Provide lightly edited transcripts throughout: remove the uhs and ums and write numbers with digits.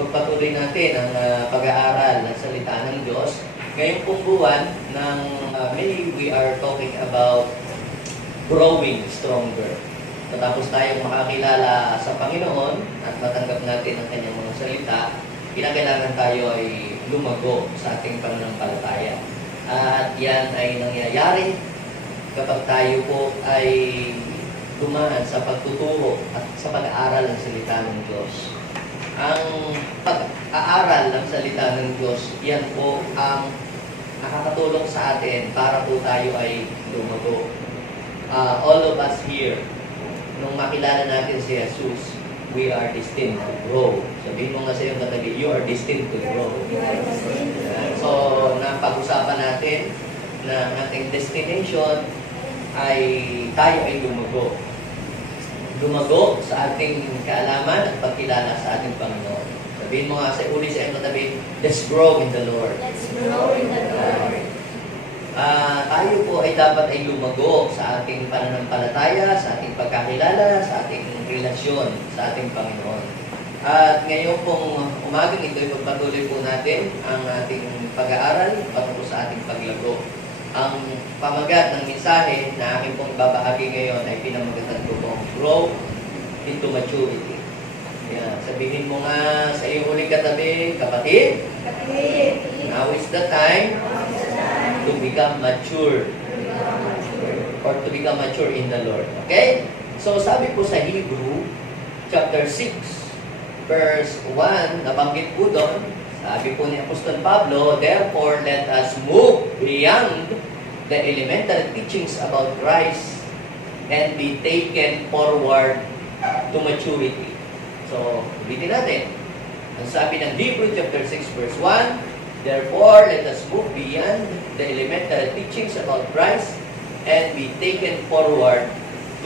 ipagpatuloy natin ang pag-aaral ng salita ng Diyos. Ngayong pong buwan ng May, we are talking about growing stronger. Matapos tayong makakilala sa Panginoon at matanggap natin ang kanyang mga salita, kinakailangan tayo ay lumago sa ating pananampalataya. At yan ay nangyayari kapag tayo po ay dumaan sa pagtuturo at sa pag-aaral ng salita ng Diyos. Ang pag-aaral ng salita ng Diyos, yan po ang nakakatulong sa atin para po tayo ay lumago. All of us here, nung makilala natin si Jesus, we are destined to grow. Sabihin mo nga sa iyong katabi, you are destined to grow. So, napag-usapan natin na ang ating destination ay tayo ay lumago. Lumago sa ating kaalaman at pagkilala sa ating Panginoon. Sabihin mo nga sa uli sa iyong katabi, let's grow in the Lord. Let's grow in the Lord. Tayo po ay dapat ay lumago sa ating pananampalataya, sa ating pagkakilala, sa ating relasyon sa ating Panginoon. At ngayon pong umagang ito, ipagpatuloy po natin ang ating pag-aaral patungkol sa ating paglago. Ang pamagat ng mensahe na aking pong ibabahagi ngayon ay pinamagatan ko pong grow into maturity. Yan. Sabihin mo nga sa iyong huling katabi, kapatid, now is the time to become mature or to become mature in the Lord. Okay? So sabi po sa Hebrew chapter 6 verse 1, nabanggit po doon, sabi po ni Apostol Pablo, therefore let us move beyond the elementary teachings about Christ and be taken forward to maturity. So, ulitin natin. Ang sabi ng Hebrew chapter 6 verse 1, therefore, let us move beyond the elementary teachings about Christ and be taken forward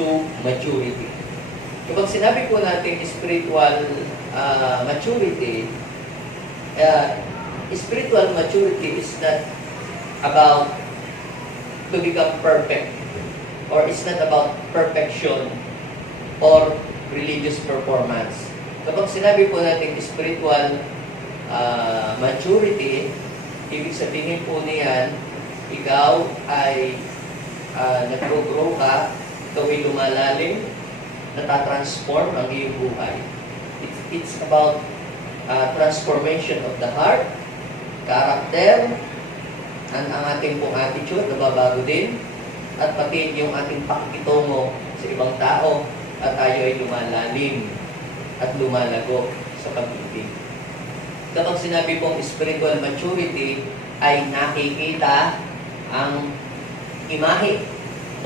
to maturity. Kapag sinabi po natin spiritual maturity, spiritual maturity is not about to become perfect, or it's not about perfection or religious performance. Kapag sinabi po natin spiritual maturity, ibig sabihin po niyan, ikaw ay nag-grow ka, ikaw ay lumalalim, natatransform ang iyong buhay. It's about transformation of the heart, character, ang ating pong attitude, nababago din, at pati yung ating pakikitungo sa ibang tao, at tayo ay lumalalim at lumalago sa pag-ibig. Kapag sinabi pong spiritual maturity, ay nakikita ang imahe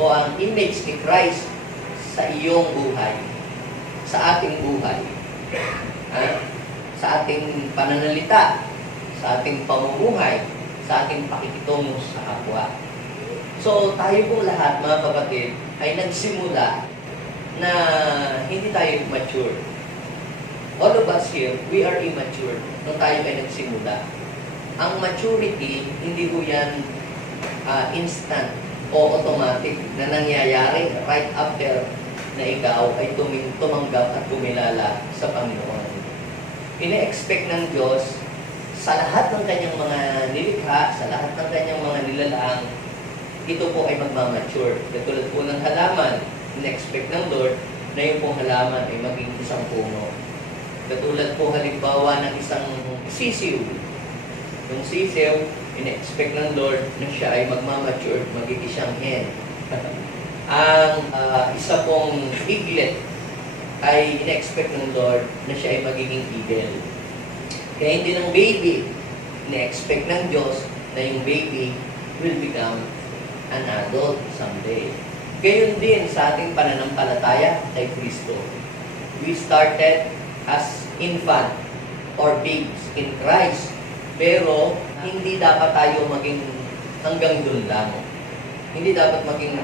o ang image ni Christ sa iyong buhay, sa ating buhay, sa ating pananalita, sa ating pamumuhay, sa ating pakikitungo sa kapwa. So, tayo pong lahat, mga kapatid, ay nagsimula na hindi tayo mature. All of us here, we are immature nung tayo ay nagsimula. Ang maturity, hindi po yan instant o automatic na nangyayari right after na ikaw ay tumanggap at kumilala sa Panginoon. Ine-expect ng Diyos sa lahat ng kanyang mga nilikha, sa lahat ng kanyang mga nilalang, ito po ay magmamature. Katulad po ng halaman, ine-expect ng Lord na yung pong halaman ay maging isang puno. Katulad po halimbawa ng isang sisiw. Yung sisiw, ine-expect ng Lord na siya ay magmamature, magiging siyang hen. Ang isa pong eaglet ay ine-expect ng Lord na siya ay magiging eagle. Kaya hindi ng baby, ine-expect ng Diyos na yung baby will become an adult someday. Gayon din sa ating pananampalataya kay Kristo. We started as infant or babes in Christ. Pero hindi dapat tayo maging hanggang dun lang. Hindi dapat maging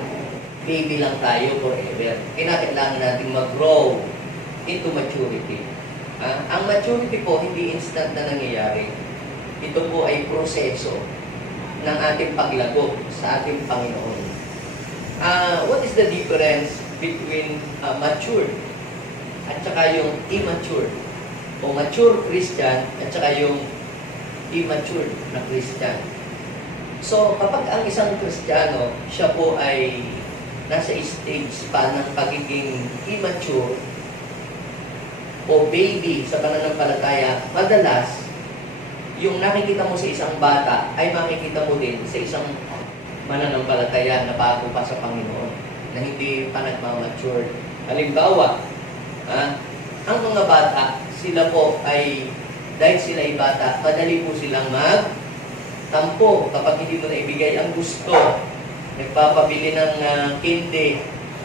baby lang tayo forever. Kailangan natin mag-grow into maturity. Ang maturity po, hindi instant na nangyayari. Ito po ay proseso ng ating paglago sa ating Panginoon. What is the difference between mature at saka yung immature? o mature Christian at saka yung immature na Christian. So, kapag ang isang Kristiyano, siya po ay nasa stage pa ng pagiging immature o baby sa pananampalataya, madalas, yung nakikita mo sa isang bata ay makikita mo din sa isang mananampalataya na bago pa sa Panginoon, na hindi pa nagmamature. Halimbawa, ang mga bata, sila po ay, dahil sila ay bata, madali po silang magtampo kapag hindi mo na ibigay ang gusto. Nagpapabili ng candy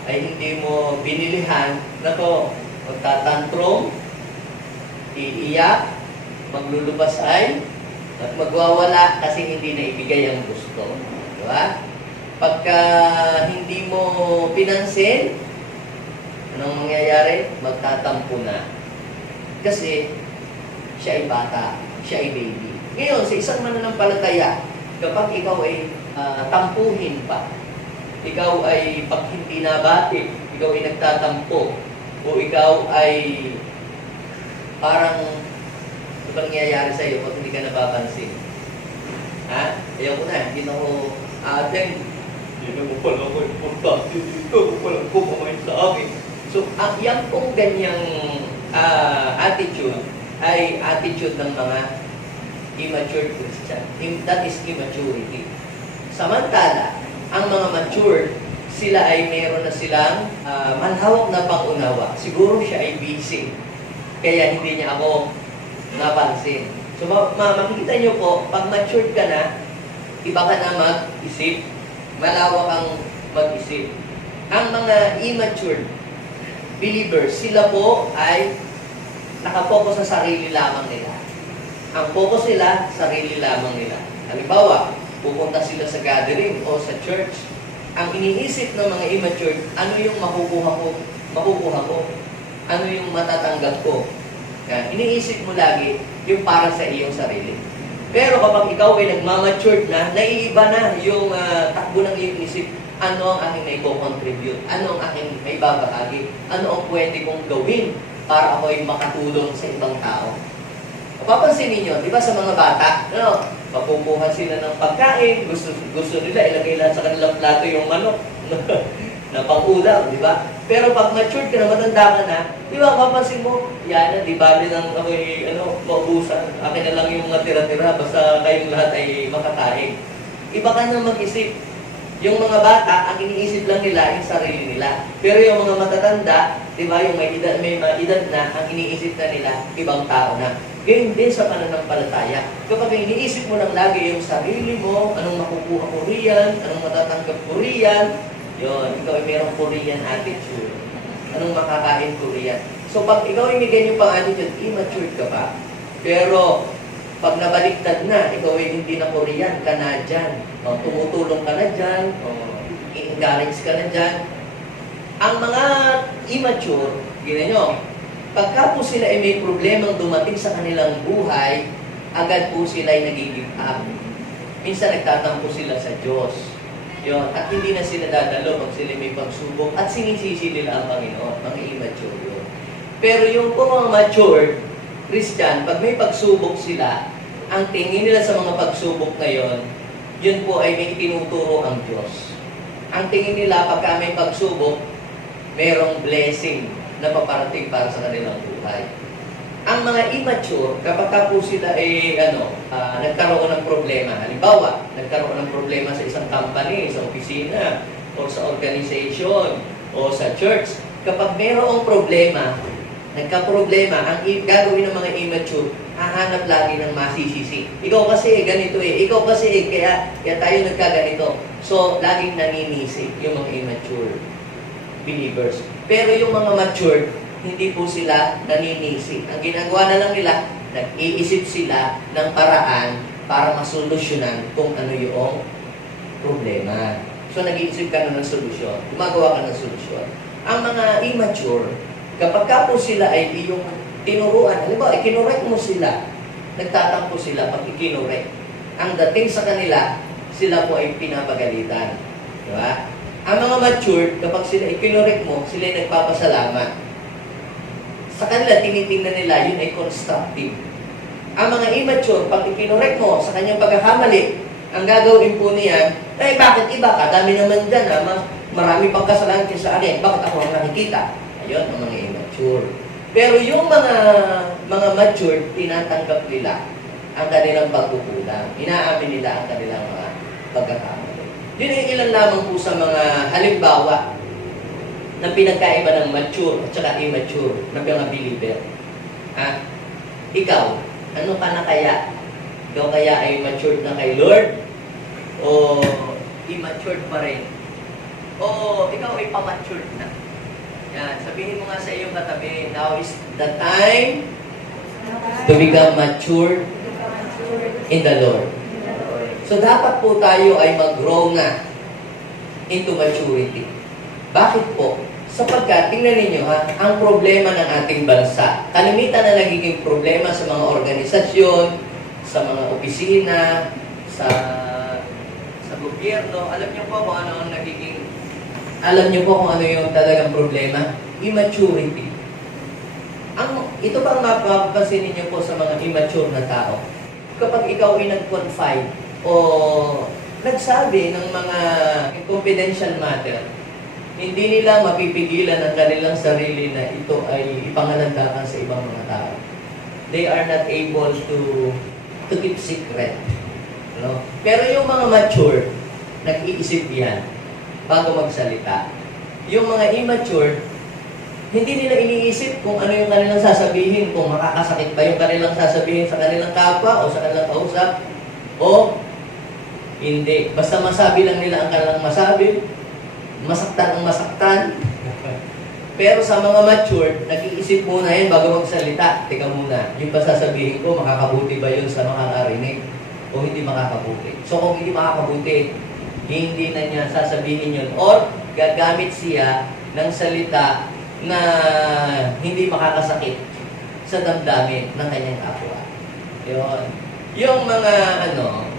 ay hindi mo binilihan, nako, magtatantrum, iiyak, maglulubas ay, at magwawala kasi hindi na ibigay ang gusto. Diba? Pagka hindi mo pinansin, anong mangyayari? Magtatampo na. Kasi siya ay bata, siya ay baby. Ngayon, sa isang mananampalataya, kapag ikaw ay tampuhin pa, ikaw ay pag hindi nabati, ikaw ay nagtatampo, o ikaw ay parang ano ba nangyayari sa iyo pag hindi ka napapansin? Ha? Ayaw ko na, hindi na ako ating, hindi na mo pala ako importante dito, walang pumamain sa akin. So, yan pong ganyang attitude ay attitude ng mga immature Christian. That is immaturity. Samantala, ang mga mature, sila ay meron na silang manhawak na pangunawa. Siguro siya ay busy, kaya hindi niya ako napansin. So, makikita niyo po, pag matured ka na, iba ka na mag-isip, malawak ang mag-isip. Ang mga immature believers, sila po ay nakapokus sa sarili lamang nila. Ang focus nila, sarili lamang nila. Halimbawa, pupunta sila sa gathering o sa church. Ang iniisip ng mga immature, ano yung makukuha ko? Ano yung matatanggap ko? Yan. Iniisip mo lagi yung para sa iyong sarili. Pero kapag ikaw ay nagmamature na, naiiba na yung takbo ng iyong isip. Ano ang aking naipo-contribute? Ano ang aking may babahagi? Ano ang pwede kong gawin para ako ay makatulong sa ibang tao? Papansin ninyo, di ba sa mga bata, mapupuhan sila ng pagkain, gusto nila ilagay lahat sa kanilang plato yung manok na pang-ulam, di ba? Pero pag matured ka na, matanda ka na, di ba, papansin mo, yan na, di ba, nang ako'y, maubusan, akin na lang yung mga tira-tira, basta kayong lahat ay makakain. Iba ka na mag-isip. Yung mga bata, ang iniisip lang nila, yung sarili nila. Pero yung mga matatanda, di ba, yung may edad na, ang iniisip na nila, ibang tao na. Ganyan din sa pananampalataya. Kapag iniisip mo lang lagi yung sarili mo, anong makukuha ko riyan, anong matatanggap ko riyan, yun, ikaw ay mayroong Korean attitude. Anong makakain ko riyan? So pag ikaw ay may ganyan pang attitude, immature ka pa. Pero pag nabaliktad na, ikaw ay hindi na Korean, ka na dyan. Tumutulong ka na dyan, i-encourage ka na dyan. Ang mga immature, gina nyo, pagka po sila ay may problemang dumating sa kanilang buhay, agad po sila ay nag-give up. Minsan nagtatampo sila sa Diyos. Yun. At hindi na sila dadalo pag sila may pagsubok at sinisisi nila ang Panginoon, mga immature yun. Pero yung po mga mature Christian, pag may pagsubok sila, ang tingin nila sa mga pagsubok na yun, yun po ay may tinuturo ang Diyos. Ang tingin nila pagka may pagsubok, mayroong blessing na paparating para sa kanilang buhay. Ang mga immature, kapag po sila ay nagkaroon ng problema, halimbawa, nagkaroon ng problema sa isang company, sa opisina, o sa organization, o sa church, kapag mayroong problema, nagka-problema, ang gagawin ng mga immature, hahanap lagi ng masisisi. Ikaw kasi ganito ikaw kasi kaya tayo nagkaganito. So, laging naninisi yung mga immature believers. Pero yung mga mature, hindi po sila naninisi. Ang ginagawa na lang nila, nag-iisip sila ng paraan para masolusyonan kung ano yung problema. So, nag-iisip ka na ng solusyon. Gumagawa ka ng solusyon. Ang mga immature, kapag po sila ay iyong tinuruan, halimbawa, ikinorek mo sila, nagtatampo sila pag ikinorek. Ang dating sa kanila, sila po ay pinapagalitan. Diba? Ang mga mature, kapag sila ikinorek mo, sila ay nagpapasalamat. Sa kanila, tinitingnan nila, yun ay constructive. Ang mga immature, pag ikinorek mo sa kanyang pagkakamali, ang gagawin po niyan, eh bakit iba ka? Dami naman dyan, marami pang kasalanan sa akin. Bakit ako ang nakikita? Ayun, ang mga immature. Pero yung mga mature, tinatanggap nila ang kanilang pagkukulang. Inaamin nila ang kanilang mga pagkakamali. Yun ay ilan lamang po sa mga halimbawa ng pinagkaiba ng mature at saka immature na mga believer. Ikaw, ano ka na kaya? Ikaw kaya ay matured na kay Lord? O immature pa rin? O ikaw ay pa-matured na? Yan, sabihin mo nga sa iyong katabi, now is the time to become mature in the Lord. So dapat po tayo ay mag-grow na into maturity. Bakit po? Sapagkat, tingnan ninyo ang problema ng ating bansa. Kalimitan na nagiging problema sa mga organisasyon, sa mga opisina, sa gobyerno. Alam niyo po kung ano ang nagiging, alam niyo po kung ano yung talagang problema? Immaturity. Ito pang mapapansin ninyo po sa mga immature na tao. Kapag ikaw ay nag-confide o nagsabi ng mga confidential matter, hindi nila mapipigilan ang kanilang sarili na ito ay ipangalandakan sa ibang mga tao. They are not able to keep secret. No? Pero yung mga mature, nag-iisip yan bago magsalita. Yung mga immature, hindi nila iniisip kung ano yung kanilang sasabihin, kung makakasakit ba yung kanilang sasabihin sa kanilang kapwa o sa kanilang kausap, o hindi. Basta masabi lang nila ang kanilang masabi, masaktan ang masaktan. Pero sa mga mature, nag-iisip muna yan bago magsalita. Teka muna, yung ba sasabihin ko, makakabuti ba yun sa makakarinig o hindi makakabuti? So kung hindi makakabuti, hindi na niya sasabihin yun. Or gagamit siya ng salita na hindi makakasakit sa damdamin ng kanyang kapwa. Yun. Yung mga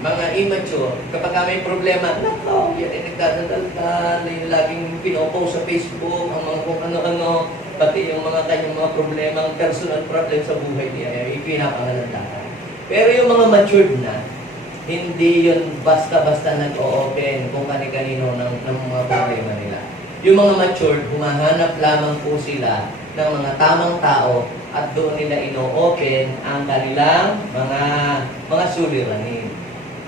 mga immature, kapag may problema, nako, yan ay nagdadaldal, yung laging pinopost sa Facebook, ang mga kung ano-ano, pati yung mga kanyang mga problemang personal problem sa buhay niya, ay pinapangalandakan. Pero yung mga matured na, hindi yun basta-basta nag-o-open kung kani-kanino ng mga problema nila. Yung mga matured, humahanap lamang po sila ng mga tamang tao at doon nila ino-open ang kanilang mga suliranin.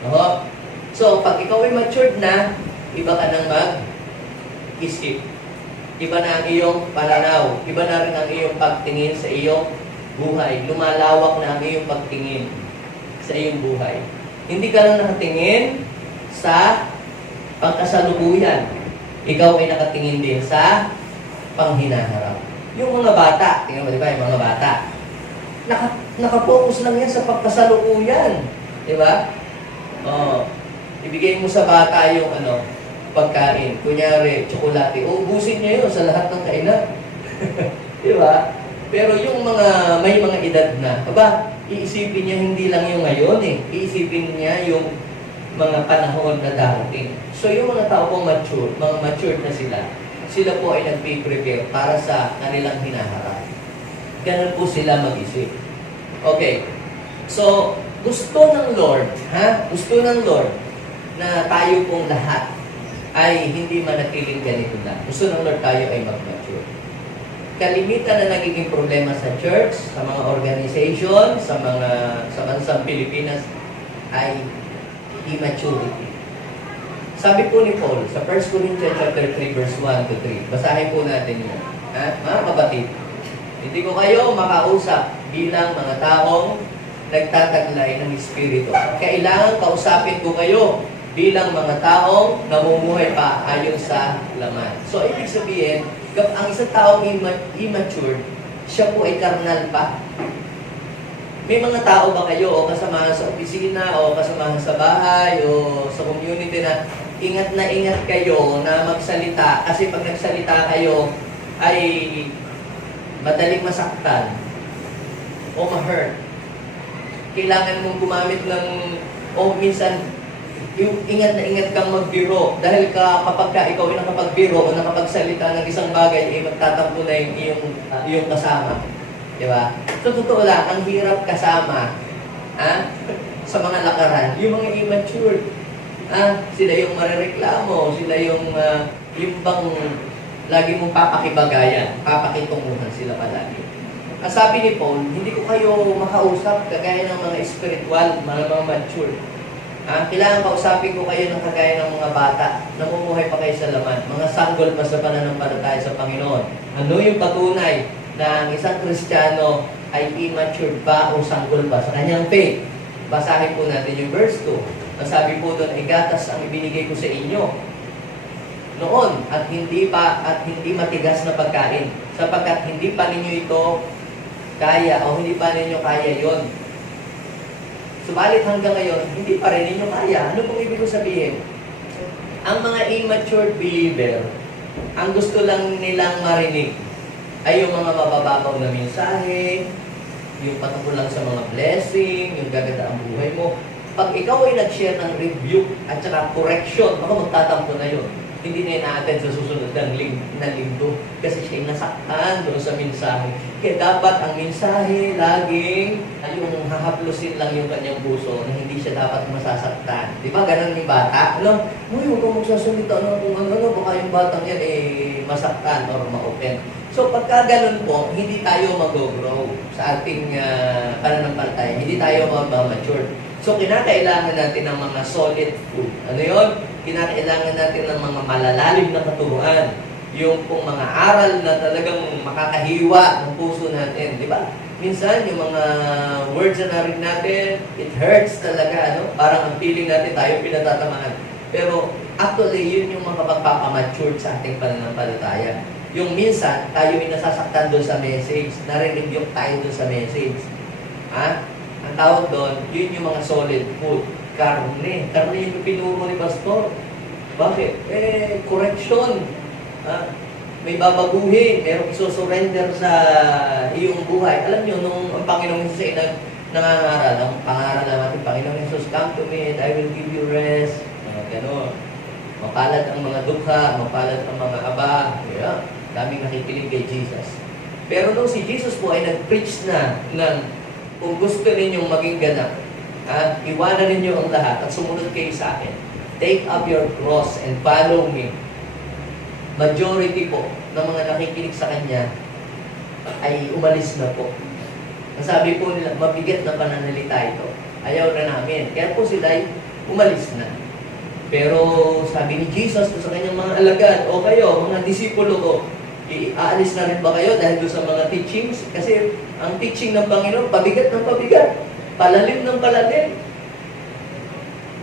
No? So, pag ikaw ay matured na, iba ka nang mag-isip. Iba na ang iyong pananaw. Iba na rin ang iyong pagtingin sa iyong buhay. Lumalawak na ang iyong pagtingin sa iyong buhay. Hindi ka lang nakatingin sa pangkasalukuyan. Ikaw ay nakatingin din sa panghinaharap. Yung mga bata, tingnan mo, di ba, yung mga bata, nakapokus lang yan sa pagkasalukuyan. Di ba? Ibigay mo sa bata yung pagkain. Kunyari, tsokolate. Ubusin niya yun sa lahat ng kainan. Di ba? Pero yung may mga edad na, iisipin niya hindi lang yung ngayon Iisipin niya yung mga panahon na darating. So yung mga tao pong mature, mga matured na sila po ay nag-prepare para sa kanilang hinaharap. Ganun po sila mag-isip. Okay. So, gusto ng Lord na tayo pong lahat ay hindi manatiling ganito lang. Gusto ng Lord tayo ay mag-mature. Kalimitan na nagiging problema sa church, sa mga organization, sa bansang Pilipinas ay immaturity. Sabi po ni Paul sa 1 Corinthians chapter 3 verse 1 to 3. Basahin po natin yun. Mga kapatid, hindi ko kayo makausap bilang mga taong nagtataglay ng Espiritu. Kailangan kausapin ko kayo bilang mga taong namumuhay pa ayon sa laman. So, ibig sabihin, ang isang taong immature, siya po ay karnal pa. May mga tao ba kayo o kasamahan sa opisina o kasamahan sa bahay o sa community na ingat kayo na magsalita kasi pag nagsalita kayo ay madaling masaktan o ma-hurt. Kailangan mong gumamit minsan ingat kang magbiro dahil kapag ikaw ay nakapagbiro o nakapagsalita ng isang bagay ay magtatampo na yung kasama. Di ba? So, totoo lang, ang hirap kasama sa mga lakaran, yung mga immature. Sila yung marereklamo, sila yung bang lagi mong papakibagayan, papakitunguhan sila palagi. Sabi ni Paul, hindi ko kayo makausap kagaya ng mga spiritual, mga mature. Kailangan kausapin ko kayo ng kagaya ng mga bata, namumuhay pa kayo sa laman, mga sanggol pa sa pananampalataya sa Panginoon. Ano yung patunay na ang isang Kristiyano ay immature pa o sanggol pa sa kanyang faith? Basahin po natin yung verse 2. Ang sabi po doon ay gatas ang ibinigay ko sa inyo noon at hindi matigas na pagkain sapagkat hindi pa ninyo ito kaya o hindi pa ninyo kaya yon. Subalit hanggang ngayon, hindi pa rin ninyo kaya. Ano pong ibig ko sabihin? Ang mga immature believer, ang gusto lang nilang marinig ay yung mga mabababaw na mensahe, yung patungkol lang sa mga blessing, yung gaganda ang buhay mo. Pag ikaw ay nag-share ng review at saka correction, baka magtatampo na yun. Hindi na natin sa susunod ng linggo kasi siya nasaktan doon sa mensahe. Kaya dapat ang mensahe laging yung hahaplusin lang yung kanyang puso na hindi siya dapat masasaktan. Di ba? Ganun yung bata. Huwag kang magsasalita kung ano, baka yung batang yan masaktan or ma-open. So pagka ganun po, hindi tayo mag-grow sa ating pananampalataya. Hindi tayo mag-mature. So kinakailangan natin ng mga solid food. Ano yun? Kinakailangan natin ng mga malalalim na katuruan. Yung pong mga aral na talagang makakahiwa ng puso natin. Di ba? Minsan, yung mga words na narinig natin, it hurts talaga. Ano? Parang ang feeling natin tayo pinatatamaan. Pero actually, yun yung makapagpapamature sa ating pananampalataya. Yung minsan, tayo yung nasasaktan doon sa message. Nare-review tayo doon sa message. Ang tawag doon, yun yung mga solid food. Karne. Karne yung pinuro ni Pastor. Bakit? Correction. May babaguhin. Merong isusurrender sa iyong buhay. Alam nyo, nung ang Panginoong Jesus ay nangangaral, ang pangaral ng ating Panginoong Jesus, come to me and I will give you rest. Ganon. Mapalad ang mga dukha, mapalad ang mga aba. Yeah. Daming nakikinig kay Jesus. Pero nung si Jesus po ay nag-preach na ng kung gusto ninyong maging ganap, iwanan ninyo ang lahat at sumunod kayo sa akin. Take up your cross and follow me. Majority po ng mga nakikinig sa kanya ay umalis na po. Ang sabi po nila, mabigat na pananalita ito. Ayaw na namin. Kaya po sila ay umalis na. Pero sabi ni Jesus sa kanyang mga alagad, o kayo, mga disipulo ko, aalis na rin ba kayo dahil doon sa mga teachings? Kasi ang teaching ng Panginoon, pabigat ng pabigat, palalim ng palalim.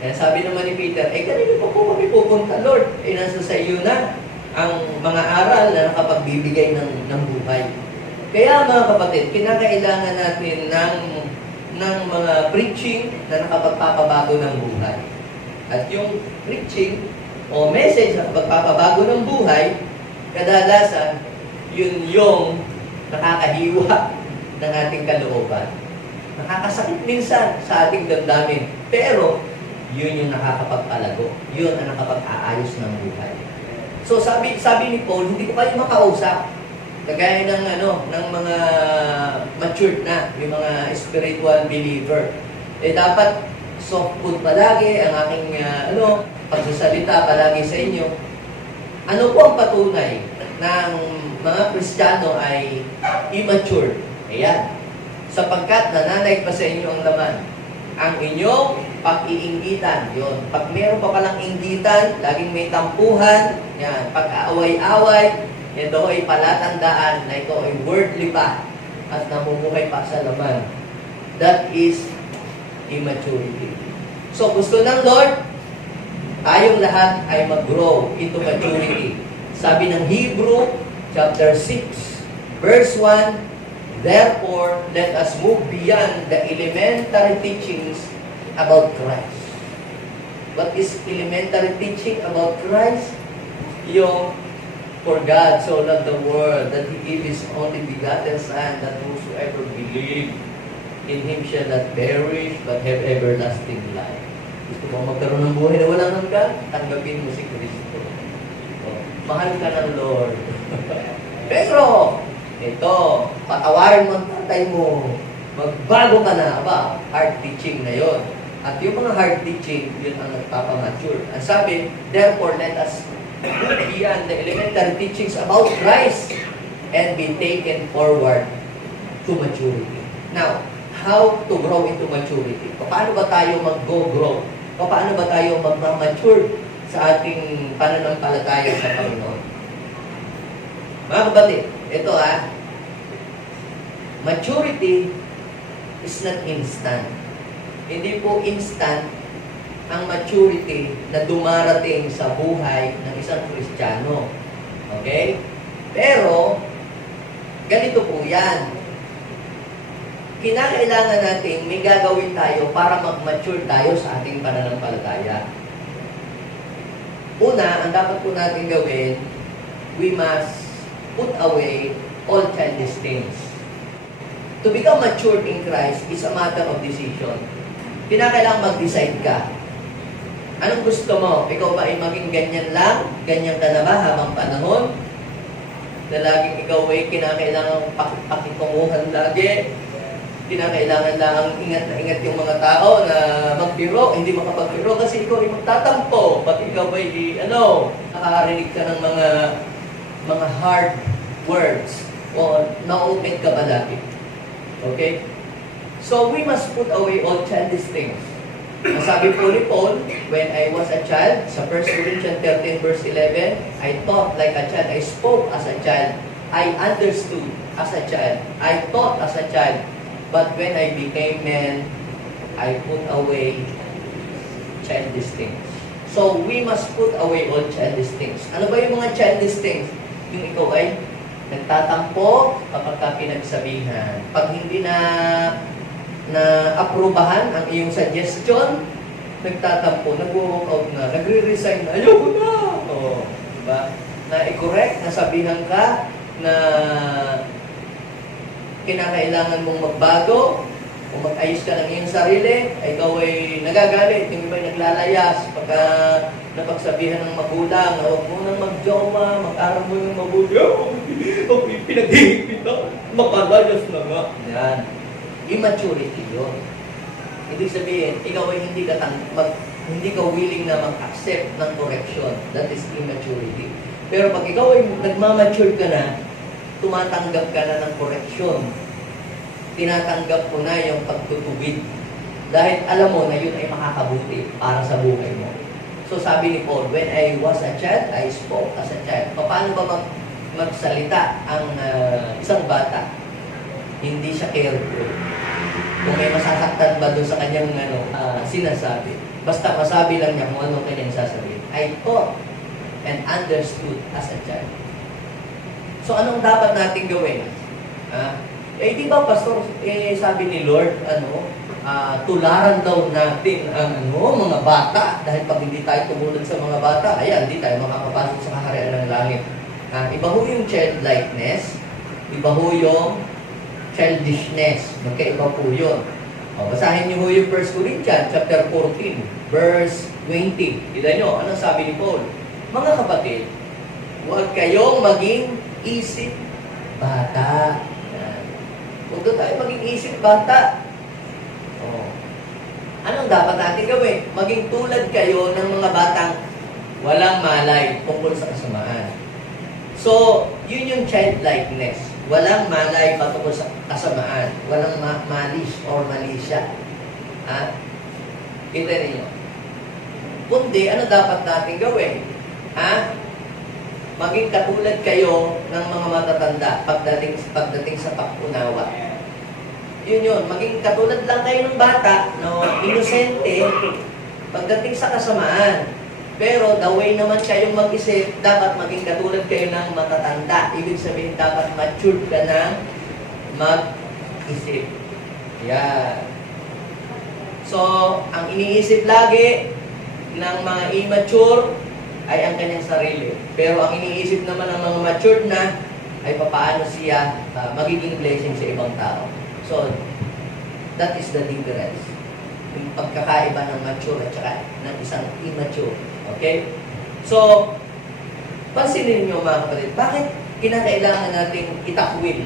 Kaya sabi naman ni Peter, kanino pa po kami pupunta, Lord? Nasa sa iyo na ang mga aral na nakapagbibigay ng buhay. Kaya mga kapatid, kinakailangan natin ng mga preaching na nakapagpapabago ng buhay. At yung preaching o message na nakapagpapabago ng buhay, kadalasan, yun yung nakakahiwa ng ating kalooban. Nakakasakit minsan sa ating damdamin. Pero, yun yung nakakapagpalago. Yun ang nakapag-aayos ng buhay. So, sabi ni Paul, hindi ko kayo makausap. Kagaya ng mga matured na, yung mga spiritual believer. Dapat soft food palagi, ang aking pagsasalita palagi sa inyo. Ano po ang patunay ng mga Kristiyano ay immature? Ayan. Sapagkat nananay pa sa inyo ang laman. Ang inyong pag-iinggitan. Yun. Pag meron pa palang inggitan, laging may tampuhan, yan. Pag-away-away, ito ay palatandaan na ito ay worldly pa at namumuhay pa sa laman. That is immaturity. So, gusto ng Lord, tayong lahat ay mag-grow into maturity. Sabi ng Hebrew, chapter 6, verse 1, therefore, let us move beyond the elementary teachings about Christ. What is elementary teaching about Christ? Yung, for God so loved the world that He gave His only begotten Son, that whosoever believe in Him shall not perish, but have everlasting life. Gusto mo magkaroon ng buhay na walang hanggan? Tanggapin mo si Kristo. Mahal ka ng Lord. Pero, ito, patawarin mo ang tatay mo, magbago ka na, aba, hard teaching na yon. At yung mga hard teaching, yun ang nagpapamature. Ang sabi, therefore, let us look beyond the elementary teachings about Christ and be taken forward to maturity. Now, how to grow into maturity? Paano ba tayo mag-grow? Paano ba tayo mag-mature sa ating pananampalataya sa Panginoon? Mga kapatid, ito maturity is not instant. Hindi po instant ang maturity na dumarating sa buhay ng isang Kristiyano. Okay? Pero, ganito po yan. Kinakailangan natin may gagawin tayo para mag-mature tayo sa ating pananampalataya. Una, ang dapat po natin gawin, we must put away all childish things. To become matured in Christ is a matter of decision. Kinakailangan mag-decide ka. Anong gusto mo? Ikaw ba ay maging ganyan lang? Ganyan ka na ba habang panahon? Na laging ikaw ay kinakailangan pakitunguhan lagi? Kinakailangan lang ingat na ingat yung mga tao na magbiro, hindi makapag-biro kasi ikaw ay magtatampo. Pati ikaw ay, nakakarinig ka ng mga hard words o na-omit ka ba lagi. Okay? So, we must put away all childish things. Ang sabi po ni Paul, when I was a child, sa 1 Corinthians 13 verse 11, I thought like a child, I spoke as a child, I understood as a child, I thought as a child, but when I became man, I put away childish things. So, we must put away all childish things. Ano ba yung mga childish things? Yung ikaw ay nagtatampo kapag ka pinagsabihan. Pag hindi na aprubahan ang iyong suggestion, nagtatampo, nag-walk out na, nagre-resign na, ayoko na! Diba? Na i-correct, nasabihan ka na kinakailangan mong magbago, o mag-ayos ka ng iyong sarili, ay ikaw ay nagagalit, yung iba ay naglalayas, pagka napagsabihan ng magulang, huwag mo nang mag-jowa, mag-aral mo yung magulang, okay, pinaghihipit na, makalayas na nga. Yan. Immaturity yun. Ibig sabihin, ikaw ay hindi ka willing na mag-accept ng correction. That is immaturity. Pero pag ikaw ay nagmamature ka na, tumatanggap ka na ng correction. Tinatanggap mo na yung pagtutubid. Dahil alam mo na yun ay makakabuti para sa buhay mo. So sabi ni Paul, when I was a child, I spoke as a child. Paano ba magsalita ang isang bata? Hindi siya careful. Kung may masasaktan ba doon sa kanyang sinasabi. Basta masabi lang niya kung ano kanyang sasabihin. I thought and understood as a child. So anong dapat natin gawin? Di ba, Pastor, sabi ni Lord, tularan daw natin ang mga bata dahil pag hindi tayo tumulad sa mga bata, ayan, hindi tayo makakapasok sa kaharian ng langit. Iba ho yung childlikeness, iba ho yung childishness. Magkaiba po yun. Basahin niyo ho yung 1 Corinthians chapter 14, verse 20. Kita nyo, anong sabi ni Paul? Mga kapatid, huwag kayong maging isip bata. Huwag doon tayo maging isip bata. Anong dapat natin gawin? Maging tulad kayo ng mga batang walang malay tungkol sa kasamaan. So, yun yung childlikeness. Walang malay patungkol sa kasamaan. Walang malis or malisya. Kita ninyo. Kundi, ano dapat natin gawin? Maging katulad kayo ng mga matatanda pagdating sa pag-unawa. Yun. Maging katulad lang kayo ng bata, inosente, pagdating sa kasamaan. Pero the way naman kayong mag-isip, dapat maging katulad kayo ng matatanda. Ibig sabihin, dapat matured ka ng mag-isip. Yan. So, ang iniisip lagi ng mga immature ay ang kanyang sarili. Pero ang iniisip naman ng mga matured na ay papaano siya magiging blessing sa ibang tao. So, that is the difference. Yung pagkakaiba ng mature at saka ng isang immature. Okay? So, pansinin niyo mga kapatid, bakit kinakailangan nating itakwil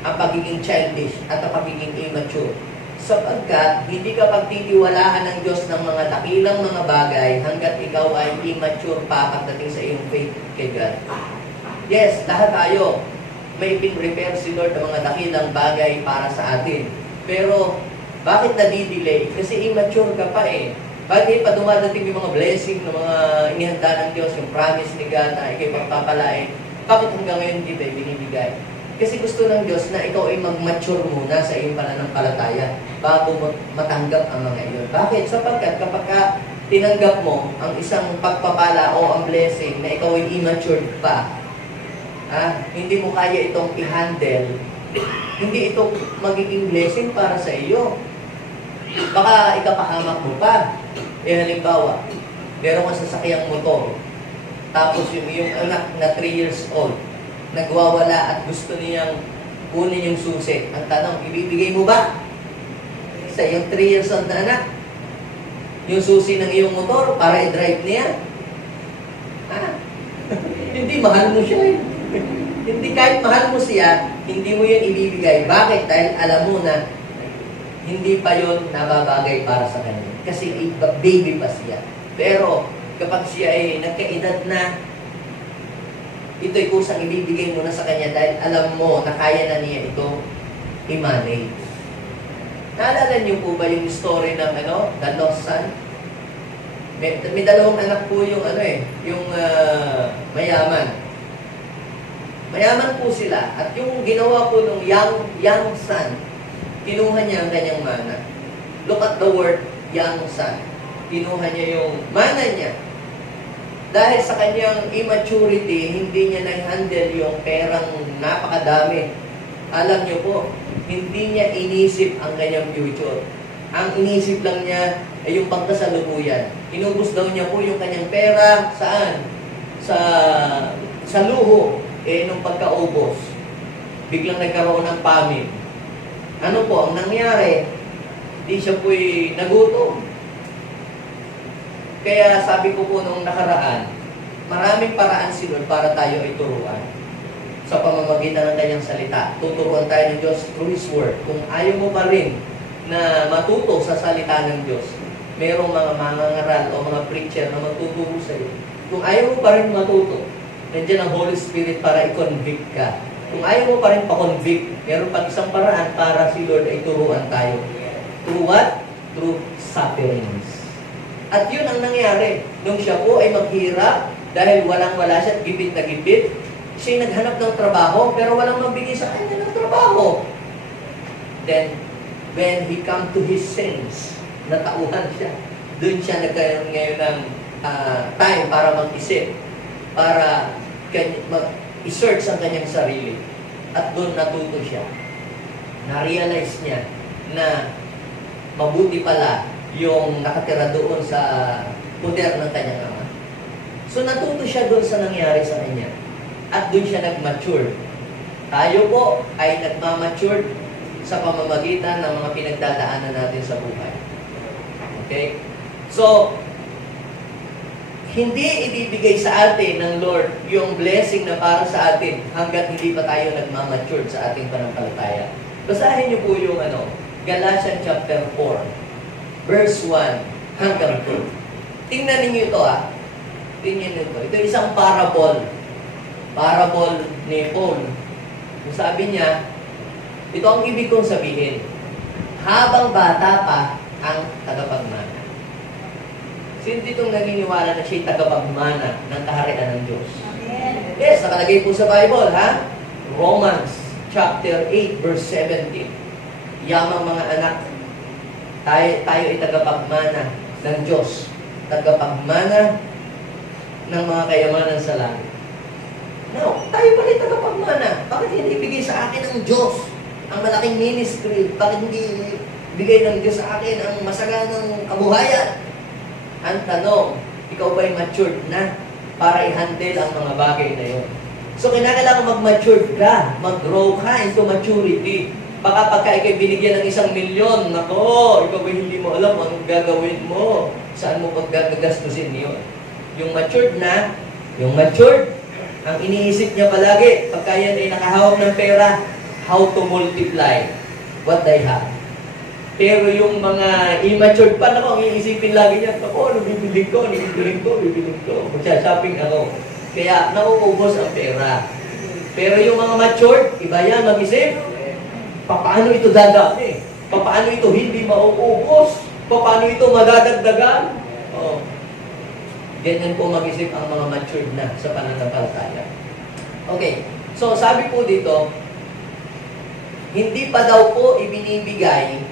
ang pagiging childish at ang pagiging immature. Sapagkat hindi ka pagtitiwalaan ng Diyos ng mga dakilang mga bagay hanggat ikaw ay immature pa pagdating sa iyong faith kay God. Yes, lahat tayo may prepare si Lord ng mga dakilang bagay para sa atin. Pero, bakit nadidelay? Kasi immature ka pa eh. Bakit pa dumadating yung mga blessing, ng mga inihanda ng Diyos, yung promise ni God na ikay pagpapalain? Bakit hanggang ngayon hindi ba binibigay? Kasi gusto ng Diyos na ikaw ay mag-mature muna sa iyong pananampalataya bago mo matanggap ang mga iyon. Bakit? Sapagkat kapag tinanggap mo ang isang pagpapala o ang blessing na ikaw ay immature pa, hindi mo kaya itong i-handle, hindi ito magiging blessing para sa iyo. Baka ikapahamak mo pa. Halimbawa, meron kang sasakyang motor, tapos yung anak na 3 years old, nagwawala at gusto niyang kunin yung susi. Ang tanong, ibibigay mo ba sa yung 3 years old na anak yung susi ng iyong motor para i-drive niya? Hindi, mahal mo siya eh. Hindi, kahit mahal mo siya, hindi mo yun ibibigay. Bakit? Dahil alam mo na hindi pa yun nababagay para sa kanya. Kasi baby pa siya. Pero kapag siya ay nagkaedad na, ito'y kusang ibibigay mo na sa kanya dahil alam mo na kaya na niya ito i-manage. Naalala niyo po ba yung story ng The Lost Son? May dalawang anak po yung yung mayaman. Mayaman po sila at yung ginawa po ng young son, kinuha niya ang kanyang mana. Look at the word young son. Kinuha niya yung mana niya. Dahil sa kanyang immaturity, hindi niya na-handle yung perang napakadami. Alam niyo po, hindi niya inisip ang kanyang future. Ang inisip lang niya ay yung pagkasalukuyan. Inubos daw niya po yung kanyang pera, saan? Sa luho. Nung pagkaubos, biglang nagkaroon ng famine. Ano po ang nangyari? Hindi siya po'y nagutom. Kaya sabi ko po nung nakaraan, maraming paraan si Lord para tayo ay turuan. Sa pamamagitan ng kanyang salita, tuturuan tayo ng Diyos through His Word. Kung ayaw mo pa rin na matuto sa salita ng Diyos, merong mga mangangaral o mga preacher na magtuturo sa iyo. Kung ayaw mo pa rin matuto, nandiyan ang Holy Spirit para i-convict ka. Kung ayaw mo pa rin pa-convict, meron pang isang paraan para si Lord ay turuan tayo. Through what? Through sufferings. At yun ang nangyari. Nung siya po ay maghirap, dahil walang-wala siya at gipit na gipit, siya naghanap ng trabaho, pero walang magbigay sa kanya ng trabaho. Then, when he come to his sense, natauhan siya. Doon siya nagkaroon ngayon ng time para mag-isip, para i-search ang kanyang sarili. At doon natuto siya. Na-realize niya na mabuti pala yung nakatira doon sa poder ng kanyang ama. So natuto siya doon sa nangyari sa kanya. At doon siya nag-mature. Tayo po ay nagmamature sa pamamagitan ng mga pinagdadaanan natin sa buhay. Okay? So, hindi ibibigay sa atin ng Lord yung blessing na para sa atin hanggat hindi pa tayo nagmamature sa ating panampalataya. Basahin niyo po yung Galatians chapter 4, verse 1 hanggang 2. Tingnan niyo ito Tingnan niyo ito. Ito isang parable. Parable ni Paul. Sabi niya, ito ang ibig kong sabihin. Habang bata pa ang tagapagmana. Sino ditong naniniwala na siya'y tagapagmana ng kaharian ng Diyos? Amen. Yes, nakalagay po sa Bible, Romans chapter 8, verse 17. Yamang mga anak, tayo ay tagapagmana ng Diyos. Tagapagmana ng mga kayamanan sa langit. Now, tayo pala ay tagapagmana. Bakit hindi ibigay sa akin ng Diyos ang malaking ministry? Bakit hindi bigay ng Diyos sa akin ang masaganang kabuhayan? Ang tanong, ikaw ba'y matured na para i-handle ang mga bagay na yun? So, kinakailangan mag-mature ka, mag-grow ka into maturity. Baka pagka ikay binigyan ng 1 milyon, nako, ikaw ba'y hindi mo alam anong gagawin mo? Saan mo paggagastusin yun? Yung matured na, yung matured, Ang iniisip niya palagi, pagka yan ay nakahawak ng pera, how to multiply what they have. Pero yung mga immature pa na ang iisipin lagi niya, ako, ano bibiling ko, bibiling ko. Magsha-shopping ako. Kaya nauubos ang pera. Pero yung mga mature, iba yan, mag-isip, paano ito dadami? Paano ito hindi mauubos? Paano ito madadagdagan? Oh. Ganyan po mag-isip ang mga mature na sa pananampalataya. Okay, so sabi po dito, hindi pa daw po ibinibigay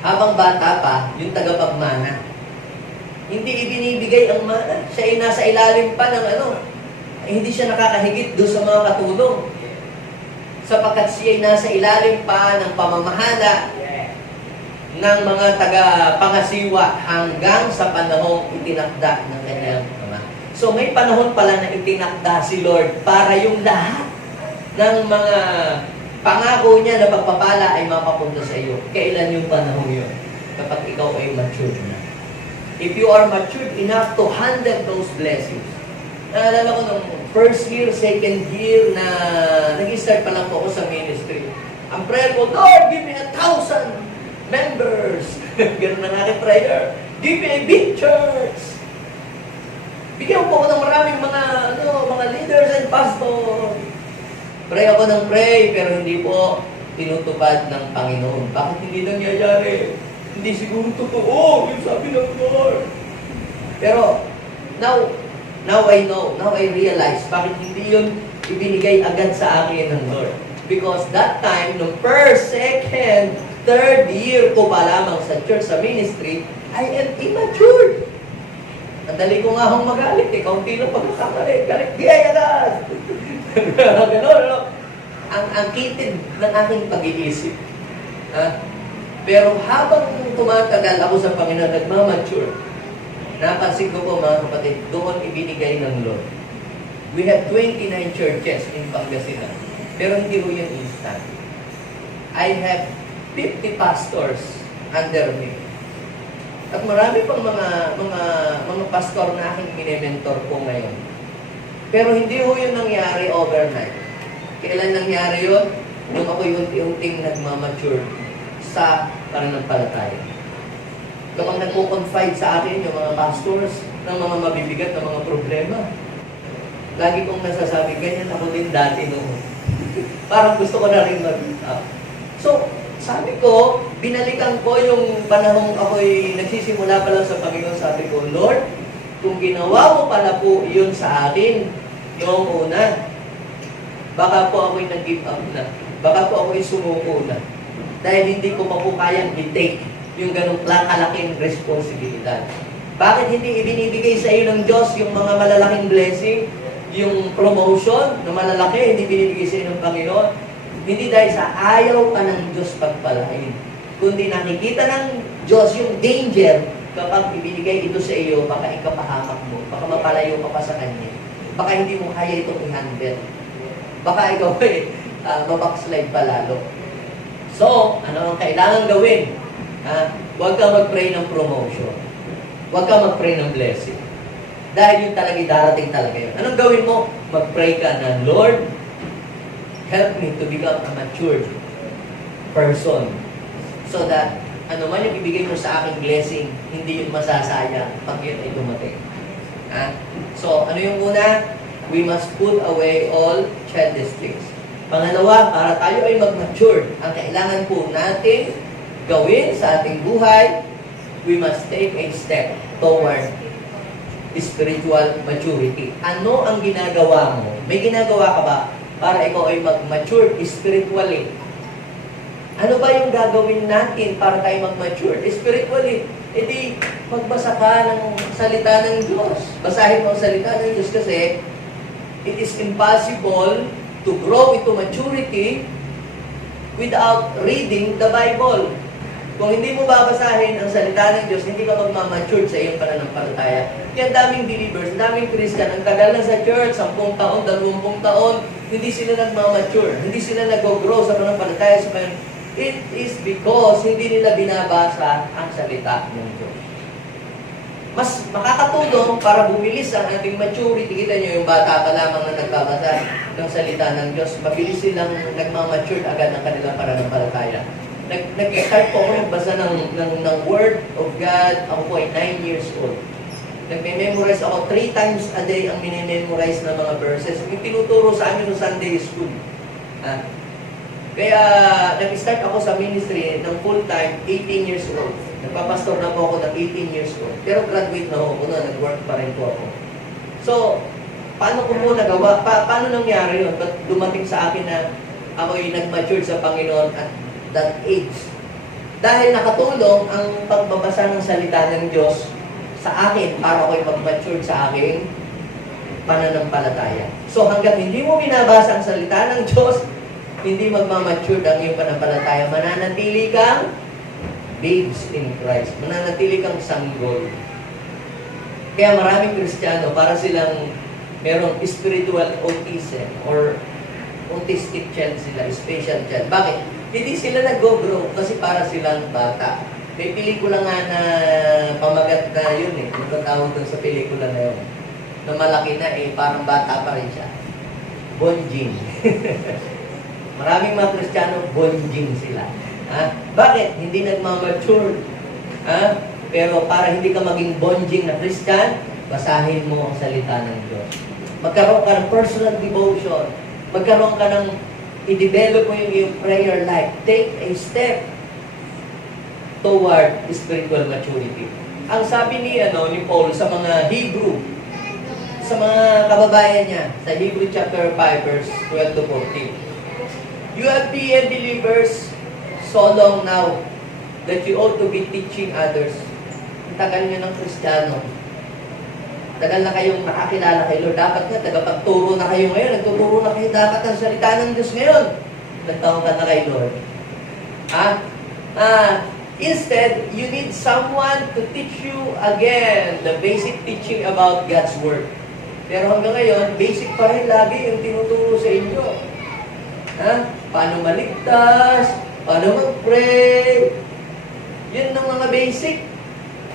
habang bata pa yung tagapagmana. Hindi ibinibigay ang mana. Siya ay nasa ilalim pa ng hindi siya nakakahigit doon sa mga katulong. Sapagkat siya ay nasa ilalim pa ng pamamahala ng mga taga-pangasiwa hanggang sa panahong itinakda ng kanyang ama. So may panahon pala na itinakda si Lord para yung lahat ng mga pangako niya na pagpapala ay mapapunta sa iyo. Kailan yung panahon yun? Kapag ikaw ay mature na. If you are matured enough to handle those blessings. Naalala ko nung first year, second year na nag-start pa lang po ako sa ministry. Ang prayer ko, Lord, give me 1,000 members. Ganun ang aking prayer. Give me a big church. Bigyan po ako ng maraming mga leaders and pastors. Pray ako ng pray, pero hindi po tinutupad ng Panginoon. Bakit hindi nangyayari? Hindi siguro totoo yung sabi ng Lord. Pero, now I know, now I realize, bakit hindi yun ibinigay agad sa akin ng Lord. Because that time, nung first, second, third year ko pa lamang sa church, sa ministry, I am immature. Ang dali ko nga akong magalit kaunti lang pagkakagalit. Galit, di ay agad. Ganon. Ang kitid ng aking pag-iisip. Pero habang tumatagal ako sa Panginoon, nagmamature, napansin ko po mga kapatid, doon ibinigay ng Lord. We have 29 churches in Pangasinan. Pero hindi ko yan instant. I have 50 pastors under me. At marami pang mga pastor na aking mini-mentor ko ngayon. Pero hindi ho yun nangyari overnight. Kailan nangyari yun? Nung ako'y unti-unting nagmamature sa pananampalataya. Kapag nagpo-confide sa akin yung mga pastors ng mga mabibigat na mga problema, lagi kong nasasabi, ganyan ako din dati noon. Parang gusto ko na rin mag-up. So, sabi ko, binalikan ko yung panahong ako'y nagsisimula pa lang sa Panginoon. Sabi ko, Lord, kung ginawa mo pala po yun sa akin, yung una, baka po ako'y nag-give up na. Baka po ako'y sumuko na. Dahil hindi ko pa po kayang i-take yung ganong kalaking responsibilidad. Bakit hindi ibinibigay sa iyo ng Diyos yung mga malalaking blessing, yung promotion na malalaki, hindi binibigay sa iyo ng Panginoon? Hindi dahil sa ayaw ka ng Diyos pagpalain, kundi nakikita ng Diyos yung danger kapag ibinigay ito sa iyo, baka ikapahamak mo, baka mapalayo ka pa sa Kanya, baka hindi mo kaya itong i-handle, baka ikaw mabackslide pa lalo. So, ano ang kailangan gawin? Huwag ka mag-pray ng promotion. Huwag ka mag-pray ng blessing. Dahil yun talaga darating talaga yun. Anong gawin mo? Mag-pray ka na, Lord, help me to become a matured person so that ano man yung ibigay mo sa aking blessing, hindi yun masasayang pag yun ay dumating. So, ano yung una? We must put away all childish things. Pangalawa, para tayo ay mag-mature, ang kailangan po natin gawin sa ating buhay, we must take a step toward spiritual maturity. Ano ang ginagawa mo? May ginagawa ka ba para ikaw ay mag-mature spiritually? Ano ba yung gagawin natin para tayo mag-mature spiritually? E di, magbasa ka ng salita ng Diyos. Basahin mo ang salita ng Diyos kasi it is impossible to grow into maturity without reading the Bible. Kung hindi mo babasahin ang salita ng Diyos, hindi ka magmamature sa iyong pananampalataya. Kaya daming believers, daming Christian, ang tagal na sa church, 10 taon, 20 taon, hindi sila nagmamature, hindi sila nag-grow sa pananampalataya sa Panginoon. It is because hindi nila binabasa ang salita ng Diyos. mas makakatulong para bumilis ang ating maturity. Kita nyo yung bata pa lamang na nagbabasa ng salita ng Diyos, mabilis silang nagmamature agad ng kanilang pananampalataya. Nag-start po ako nagbasa ng Word of God. Ako po ay 9 years old. Nagme-memorize ako 3 times a day ang minimemorize na mga verses. Yung tinuturo sa amin sa Sunday school. Kaya nag-start ako sa ministry ng full-time 18 years old. Nagpapastor na po ako ng 18 years old. Pero graduate na ako na, nag-work pa rin po ako. So, paano ko po nagawa? Paano nangyari yun? Ba't dumating sa akin na ako'y nag-mature sa Panginoon at that age? Dahil nakatulong ang pagbabasa ng salita ng Diyos sa akin para ako'y mag-mature sa aking pananampalataya. So hanggang hindi mo binabasa ang salita ng Diyos, hindi magmamature ang iyong pananampalataya. Mananatili kang babes in Christ. Mananatili kang sanggol. Kaya maraming Kristiyano, para silang merong spiritual autism or autistic child sila, special child. Bakit? Hindi sila nag-grow kasi para silang bata. May pelikula nga na pamagat na yun eh. Yung tawag dun sa pelikula na yun. Na malaki na eh, parang bata pa rin siya. Bonjing. Maraming mga Kristiyano, bonjing sila. Bakit? Hindi nagmamature. Pero para hindi ka maging bonjing na Christian, basahin mo ang salita ng Diyos. Magkaroon ka ng personal devotion. Magkaroon ka ng i-develop mo yung iyong prayer life. Take a step toward spiritual maturity. Ang sabi ni Paul sa mga Hebrew, sa mga kababayan niya, sa Hebrew chapter 5 verse 12 to 14. You have been believers so long now that you ought to be teaching others. Ang tagal niyo ng Kristiyano. Tagal na kayong nakakilala kay Lord. Dapat nga, tagapagturo na kayo ngayon. Nagtuturo na kayo dapat ang salita ng Diyos ngayon. Nagtawag ka na kay Lord. Instead, you need someone to teach you again the basic teaching about God's Word. Pero hanggang ngayon, basic pa rin lagi yung tinuturo sa inyo. Paano maligtas, paano mag-pray. Yun ang mga basic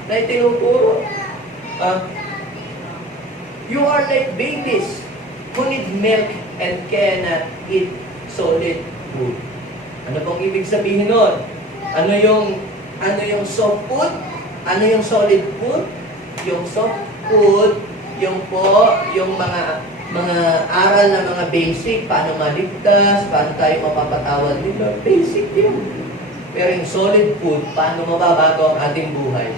na tinuturo. You are like babies who need milk and cannot eat solid food. Ano pong ibig sabihin nun? Ano yung soft food? Ano yung solid food? Yung soft food, yung mga aral na mga basic, paano maligtas, paano tayo mapapatawad ni Lord. Basic yun. Pero yung solid food, paano mababago ang ating buhay.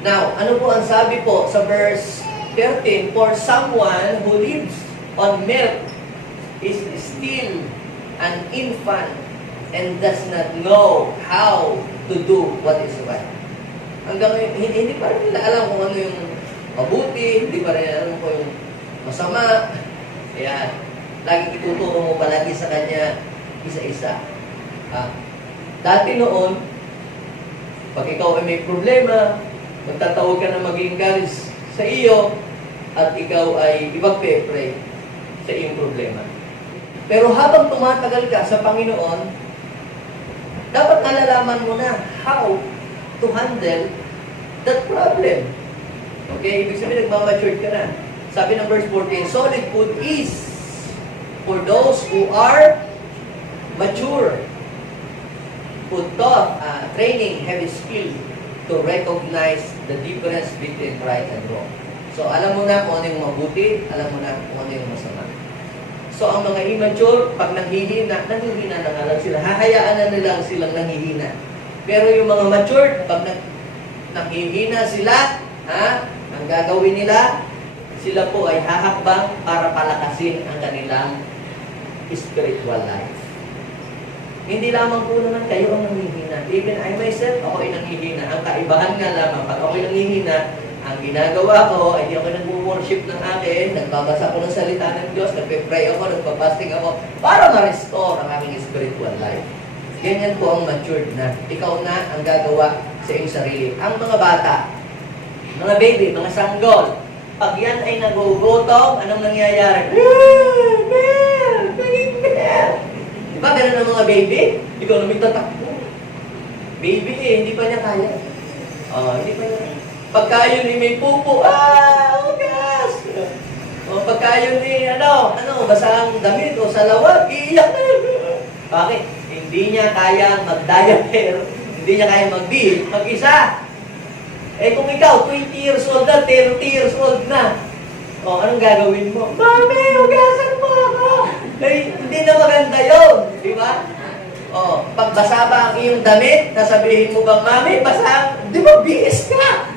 Now, ano po ang sabi po sa verse 13? For someone who lives on milk is still an infant and does not know how to do what is right. Hanggang hindi pa rin nila alam kung ano yung mabuti, hindi pa rin alam kung yung masama. Kaya, lagi ituturo mo palagi sa kanya isa-isa. Dati noon, pag ikaw ay may problema, magtatawag ka na mag-encourage sa iyo at ikaw ay ipag-pray sa iyong problema. Pero habang tumatagal ka sa Panginoon, dapat nalalaman mo na how to handle that problem. Okay? Ibig sabihin, nagmamature ka na. Sabi ng verse 14, solid food is for those who are mature. Food taught, training, heavy skill to recognize the difference between right and wrong. So, alam mo na kung ano yung mabuti, alam mo na kung ano yung masama. So, ang mga immature, pag nanghihina na nga lang sila. Hahayaan na nilang silang nanghihina. Pero yung mga mature, pag nanghihina sila, ang gagawin nila, sila po ay hahakbang para palakasin ang kanilang spiritual life. Hindi lamang po naman kayo ang nanghihina. Even I myself, ako ay nanghihina. Ang kaibahan nga lamang, pag ako ay nanghihina, ang ginagawa ko ay di ako nag-worship ng akin, nagbabasa ko ng salita ng Diyos, nagpe-pray ako, nagpa-fasting ako, para ma-restore ang aking spiritual life. Ganyan po ang matured na. Ikaw na ang gagawa sa iyong sarili. Ang mga bata, mga baby, mga sanggol, pag yan ay nagugutom, anong nangyayari? Diba ganun ang mga baby? Ikaw na may tatakbo. Baby hindi pa niya kaya. Hindi pa yun. Pagka yun ni may pupo, hugas! O pagka yun ni, basang damit o salawat, iiyak na yun. Bakit? Hindi niya kaya mag-diaper, hindi niya kaya mag-bihis, mag-isa. Eh kung ikaw, 20 years old na, 30 years old na, anong gagawin mo? Mami, hugasan mo ako! Eh, hindi na maganda yun, di ba? Pag basa ba ang iyong damit, nasabihin mo bang, Mami, basa, di ba, bihis ka?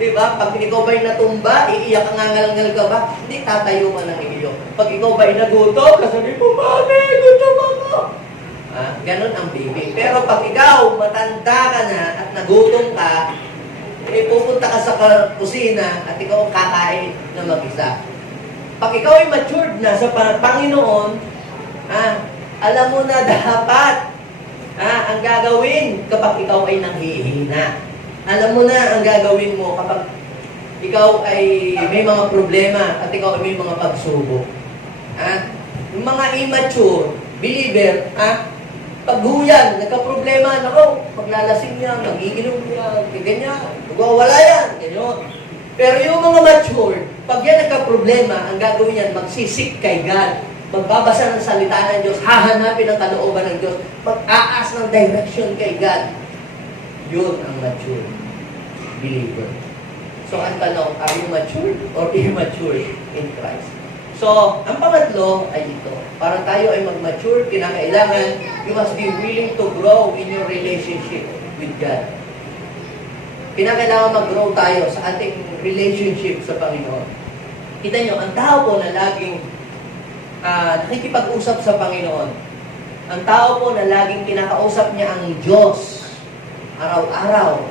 Di ba? Pag ikaw ba'y natumba, iiyak ang ngangal-ngal ka ba? Hindi, tatayo ka ng iyo. Pag ikaw ba'y nagutom, kasabihin mo, Mami, gutom ako! Ganon ang baby. Pero pag ikaw, matanda ka na at nagutom ka, pupunta ka sa kusina at ikaw ang kakain na mag-isa. Pag ikaw ay matured na sa Panginoon, alam mo na dapat ang gagawin kapag ikaw ay nanghihina. Alam mo na ang gagawin mo kapag ikaw ay may mga problema at ikaw ay may mga pagsubok. Yung mga immature believer, paghuyan, nagka-problema, paglalasing niya, nagiginom niya, ganyan, magwawala yan, ganyan. Pero yung mga mature, pag yan nagka-problema, ang gagawin yan, magsisik kay God, magbabasa ng salita ng Diyos, hahanapin ang kalooban ng Diyos, mag-aas ng direction kay God. Yun ang mature believer. So, ang tanong, are you mature or immature in Christ? So, ang pangatlo ay ito. Para tayo ay mag-mature, kinakailangan, you must be willing to grow in your relationship with God. Kinakailangan mag-grow tayo sa ating relationship sa Panginoon. Kita nyo, ang tao po na laging nakikipag-usap sa Panginoon, ang tao po na laging kinakausap niya ang Diyos araw-araw,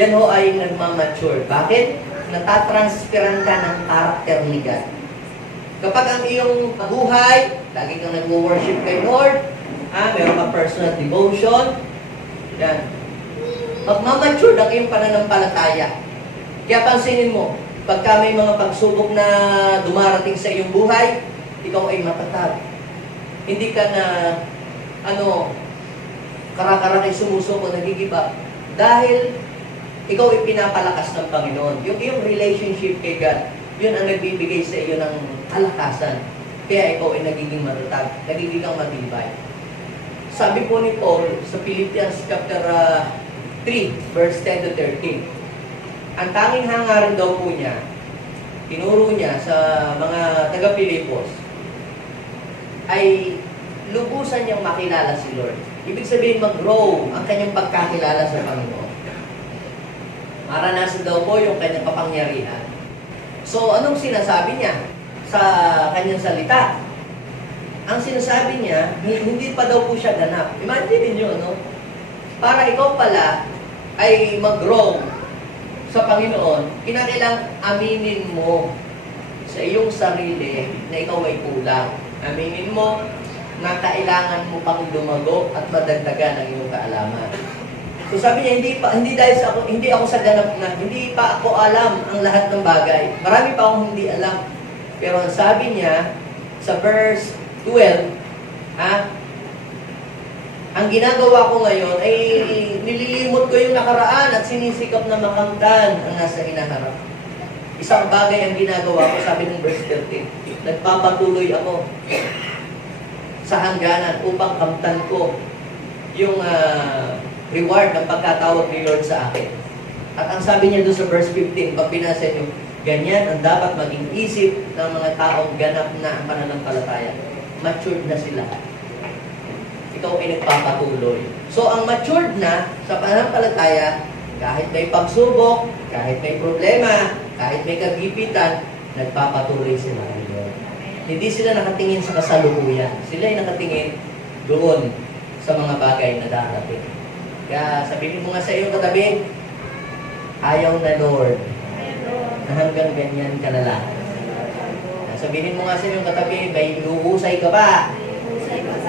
yan ho ay nagmamature. Bakit? Natatransferan ka ng karakter ni God. Kapag ang iyong buhay, lagi kang nag-worship kay Lord, meron ka personal devotion, yan. Magmamature ang iyong pananampalataya. Kaya pansinin mo, pagka may mga pagsubok na dumarating sa iyong buhay, ikaw ay matatag. Hindi ka na, kara-kara kay sumusuko, nagigiba. Dahil ikaw ay pinapalakas ng Panginoon. Yung iyong relationship kay God, yun ang nagbibigay sa iyo ng kalakasan. Kaya ikaw ay nagiging matatag, nagiging kang matibay. Sabi po ni Paul sa Philippians chapter 3, verse 10 to 13, ang tanging hangarin daw po niya, tinuro niya sa mga taga-Pilipos, ay lubusan niyang makilala si Lord. Ibig sabihin, mag-grow ang kanyang pagkakilala sa Panginoon. Maranasan daw po yung kanyang kapangyarihan. So, anong sinasabi niya sa kanyang salita? Ang sinasabi niya, hindi pa daw po siya ganap. Imagine niyo, para ikaw pala ay mag-grow sa Panginoon, kinakailangan aminin mo sa iyong sarili na ikaw ay kulang. Aminin mo na kailangan mo pang lumago at madagdagan ang iyong kaalaman. So sabi niya, hindi ako sa ganap na, hindi pa ako alam ang lahat ng bagay. Marami pa akong hindi alam. Pero ang sabi niya, sa verse 12, ang ginagawa ko ngayon ay nililimot ko yung nakaraan at sinisikap na makamtan ang nasa hinaharap. Isang bagay ang ginagawa ko, sabi ng verse 13, nagpapatuloy ako sa hangganan upang kamtan ko yung reward ng pagkatawag ni Lord sa akin. At ang sabi niya doon sa verse 15, pag binasa niyo, ganyan ang dapat maging isip ng mga taong ganap na ang pananampalataya. Matured na sila. Ikaw ay nagpapatuloy. So, ang matured na sa pananampalataya, kahit may pagsubok, kahit may problema, kahit may kagipitan, nagpapatuloy sila. Hindi sila nakatingin sa kasalukuyan. Sila ay nakatingin doon sa mga bagay na darating. Kaya sabihin mo nga sa iyo katabi, ayaw na Lord, na hanggang ganyan ka na lang. Sabihin mo nga sa iyo katabi, may iuusay ka ba?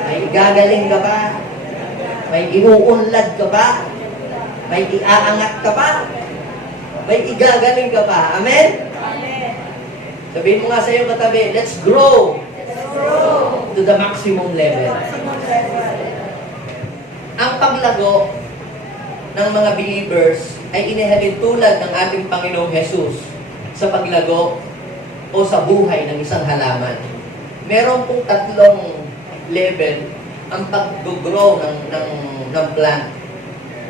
May igagaling ka ba? May iuunlad ka ba? May iaangat ka ba? May igagaling ka ba? Amen? Sabihin mo nga sa iyo katabi, let's grow to the maximum level. Ang paglago ng mga believers ay inihalin tulad ng ating Panginoong Jesus sa paglago o sa buhay ng isang halaman. Meron pong tatlong level ang pag-grow ng plant.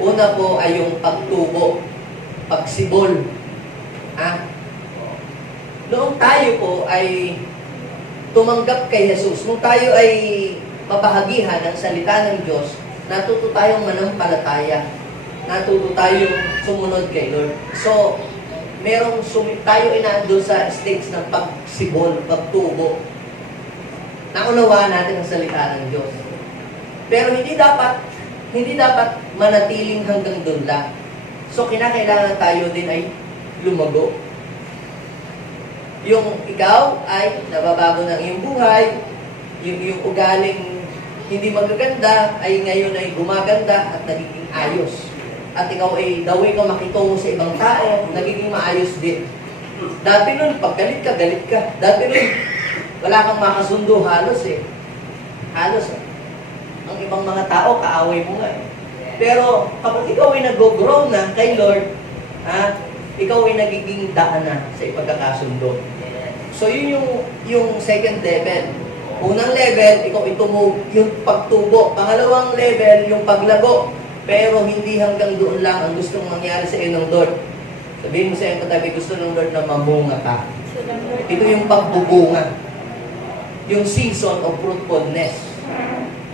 Una po ay yung pagtubo, pagsibol. Noong tayo po ay tumanggap kay Jesus, nung tayo ay mabahagihan ng salita ng Diyos, natuto tayong manampalataya. Natuto tayong sumunod kay Lord. So, tayo ay nandun sa stage ng pagsibol, pagtubo. Naunawaan natin ang salita ng Diyos. Pero hindi dapat manatiling hanggang doon lang. So, kinakailangan tayo din ay lumago. Yung ikaw ay nababago ng iyong buhay, yung ugaling hindi magaganda ay ngayon ay gumaganda at nagiging ayos. At ikaw ay the way ka makitungo sa ibang tao, nagiging maayos din. Dati nun, pag galit ka. Dati nun, wala kang makasundo halos eh. Halos eh. Ang ibang mga tao, kaaway mo nga eh. Pero kapag ikaw ay nag-grow na kay Lord, ikaw ay nagiging daan na sa ipagkakasundo. So yun yung second level. Unang level, ikaw itumog, yung pagtubo. Pangalawang level, yung paglago. Pero hindi hanggang doon lang ang gustong mangyari sa iyo ng Lord. Sabihin mo sa iyo katabi, gusto ng Lord na mamunga ka. Ito yung pagbubunga. Yung season of fruitfulness.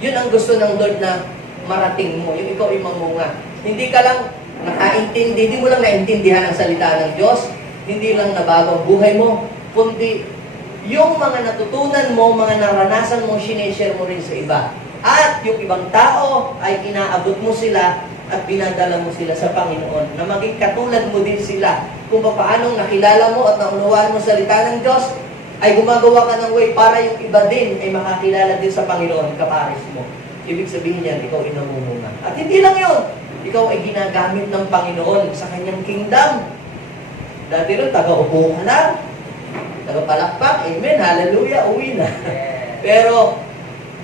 Yun ang gusto ng Lord na marating mo. Yung ikaw ay mamunga. Hindi ka lang nakaintindi, hindi mo lang naintindihan ang salita ng Diyos. Hindi lang nabago ang buhay mo. Kundi yung mga natutunan mo, mga naranasan mo, sineshare mo rin sa iba. At yung ibang tao ay inaabot mo sila at pinadala mo sila sa Panginoon na maging katulad mo din sila. Kung paanong nakilala mo at naunawaan mo salita ng Diyos, ay gumagawa ka ng way para yung iba din ay makakilala din sa Panginoon, kapares mo. Ibig sabihin yan, ikaw ay namumunga. At hindi lang yun, ikaw ay ginagamit ng Panginoon sa kanyang kingdom. Dati rin, taga-upo ka lang, taga-palakpak, amen, hallelujah, uwi na. Pero,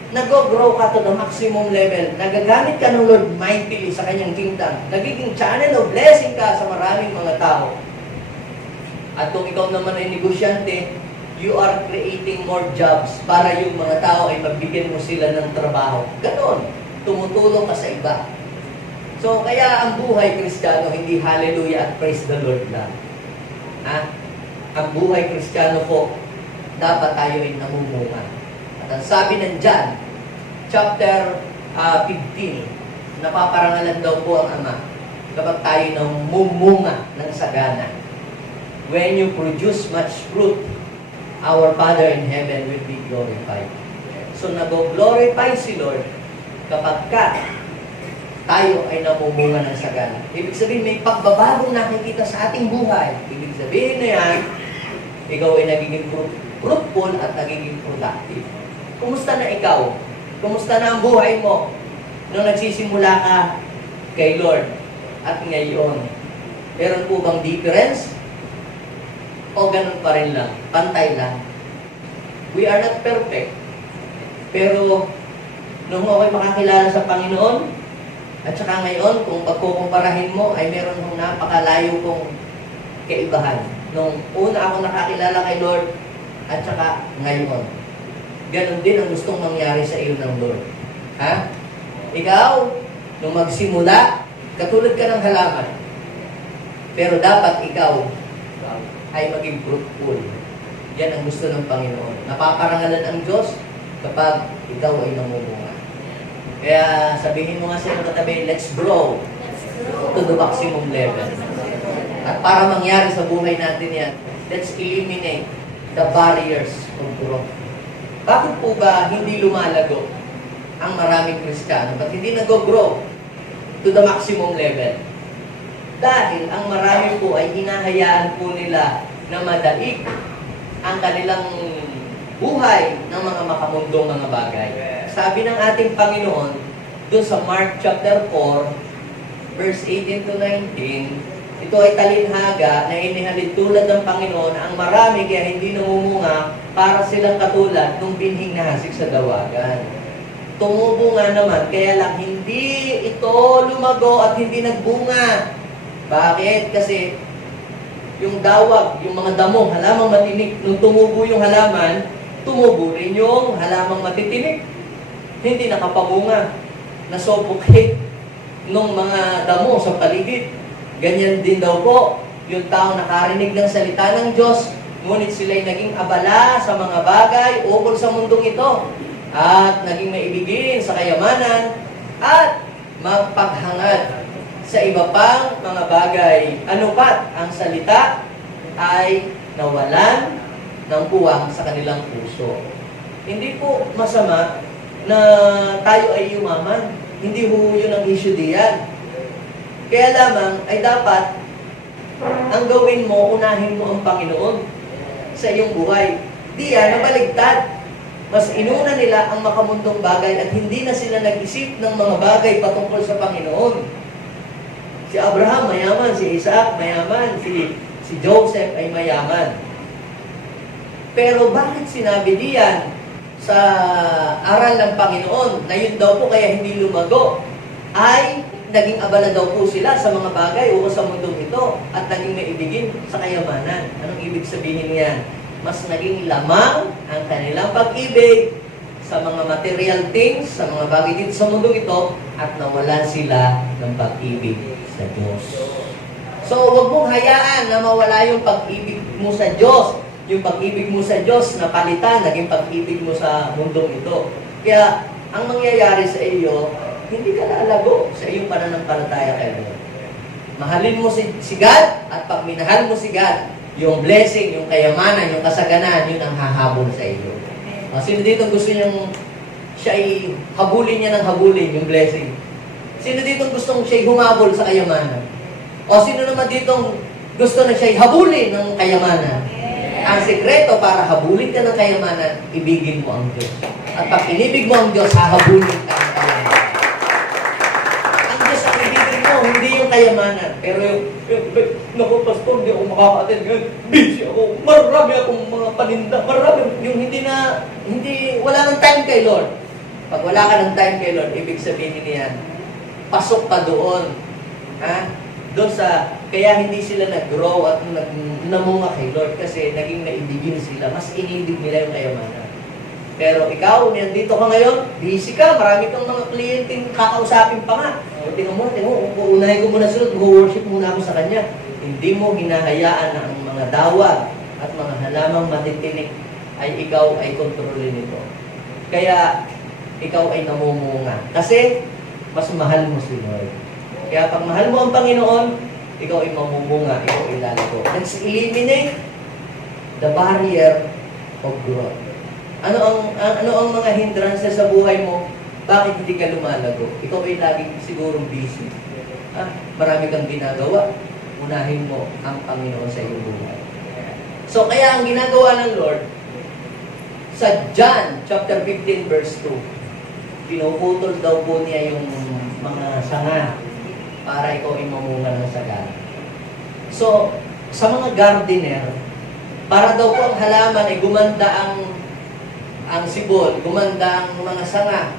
nag-grow ka to the maximum level. Nagagamit ka ng Lord mightily sa kanyang kingdom. Nagiging channel of blessing ka sa maraming mga tao. At kung ikaw naman ay negosyante, you are creating more jobs para yung mga tao ay mabigyan mo sila ng trabaho. Ganon. Tumutulong ka sa iba. So, kaya ang buhay Kristiyano, hindi hallelujah at praise the Lord lang. Ang buhay Kristiyano po, dapat tayo ay namumunga. At ang sabi ng John, chapter 15, napaparangalan daw po ang Ama kapag tayo namumunga ng sagana. When you produce much fruit, our Father in heaven will be glorified. So, nag-glorify si Lord kapag tayo ay namumunga ng sagana. Ibig sabihin, may pagbabagong nakikita sa ating buhay. Ibig sabihin na yan, ikaw ay nagiging fruitful at nagiging productive. Kumusta na ikaw? Kumusta na ang buhay mo nung nagsisimula ka kay Lord at ngayon? Meron po bang difference? O ganun pa rin lang? Pantay lang? We are not perfect. Pero nung ako'y makakilala sa Panginoon, at saka ngayon, kung pagkukumparahin mo, ay meron kong napakalayo kong kaibahan. Nung una ako nakakilala kay Lord, at saka ngayon. Ganon din ang gustong mangyari sa iyo ng Lord. Ikaw, nung magsimula, katulad ka ng halaman. Pero dapat ikaw ay maging fruitful. Yan ang gusto ng Panginoon. Napaparangalan ang Diyos kapag ikaw ay namumunga. Kaya sabihin mo nga sa iyong katabi, let's grow to the maximum level. At para mangyari sa buhay natin yan, let's eliminate the barriers of growth. Bakit po ba hindi lumalago ang maraming Kristiyano? Ba't hindi nag-grow to the maximum level? Dahil ang marami po ay hinahayaan po nila na madaig ang kanilang buhay ng mga makamundong mga bagay. Sabi ng ating Panginoon, doon sa Mark chapter 4, verse 18 to 19, ito ay talinhaga na inihalid tulad ng Panginoon ang marami kaya hindi namumunga para silang katulad nung binhing nahasik sa dawagan. tumubo nga naman, kaya lang hindi ito lumago at hindi nagbunga. Bakit? Kasi yung dawag, yung mga damo, halamang matinik, nung tumubo yung halaman, tumubo rin yung halamang matitinik. Hindi nakapamunga, nasuffocate nung mga damo sa paligid. Ganyan din daw po, yung taong nakarinig ng salita ng Diyos, ngunit sila'y naging abala sa mga bagay ukol sa mundong ito, at naging maibigin sa kayamanan, at mapaghangad sa iba pang mga bagay. Ano pat ang salita ay nawalan ng puwang sa kanilang puso. Hindi po masama na tayo ay yumaman. Hindi ho yun ang issue diyan. Kaya lamang ay dapat ang gawin mo, unahin mo ang Panginoon sa iyong buhay. Di yan, nabaligtad. Mas inuna nila ang makamundong bagay at hindi na sila nag-isip ng mga bagay patungkol sa Panginoon. Si Abraham mayaman, si Isaac mayaman, si Joseph ay mayaman. Pero bakit sinabi diyan sa aral ng Panginoon na yun daw po kaya hindi lumago ay naging abala daw po sila sa mga bagay o sa mundong ito at naging maibigin sa kayamanan. Anong ibig sabihin niyan? Mas naging lamang ang kanilang pag-ibig sa mga material things, sa mga bagay dito sa mundong ito, at nawalan sila ng pag-ibig sa Diyos. So, huwag mong hayaan na mawala yung pag-ibig mo sa Diyos. Yung pag-ibig mo sa Diyos na palitan, naging pag-ibig mo sa mundong ito. Kaya, ang mangyayari sa iyo, hindi ka lalago sa iyong pananampalataya kay Lord. Mahalin mo si God, at pag minahal mo si God, yung blessing, yung kayamanan, yung kasaganan, yun ang hahabol sa iyo. Sino dito gusto niyang siya ay habulin niya ng habulin, yung blessing? Sino dito gustong siya humabol sa kayamanan? O sino naman dito gusto na siya habulin ng kayamanan? Ang sekreto para habulin ka ng kayamanan, ibigin mo ang Diyos. At pag inibig mo ang Diyos, hahabulin ka ng kayamanan. Ang Diyos ang ibigin mo, hindi yung kayamanan. Pero naku, pastor, hindi ako makaka-attend ngayon. Busy ako. Marami akong mga paninda. Marami. Yung wala nang time kay Lord. Pag wala ka ng time kay Lord, ibig sabihin niyan, pasok ka doon. Doon kaya hindi sila nag-grow at namunga kay Lord kasi naging naibigin sila. Mas inibig nila yung kayamanan. Pero ikaw, nandito ka ngayon, busy ka, marami kang mga kliyenteng kakausapin pa nga. Tingnan mo, uunahin ko muna sila, mag-worship muna ako sa Kanya. Hindi mo hinahayaan na ang mga dawag at mga halamang matitinik ay ikaw ay kontrolin nito. Kaya, ikaw ay namumunga. Kasi, mas mahal mo si Lord. Kaya pag mahal mo ang Panginoon, ikaw ay mamumunga, ikaw ay lalago. Let's eliminate the barrier of growth. Ano ang mga hindrances sa buhay mo? Bakit hindi ka lumalago? Ikaw ay laging sigurong busy. Marami kang ginagawa. Unahin mo ang Panginoon sa iyong buhay. So, kaya ang ginagawa ng Lord, sa John chapter 15 verse 2, pinuputol daw po niya yung mga sanga para ikaw ay mamunga ng sagana. So, sa mga gardener, para daw po ang halaman ay gumanda ang sibol, gumanda ang mga sanga,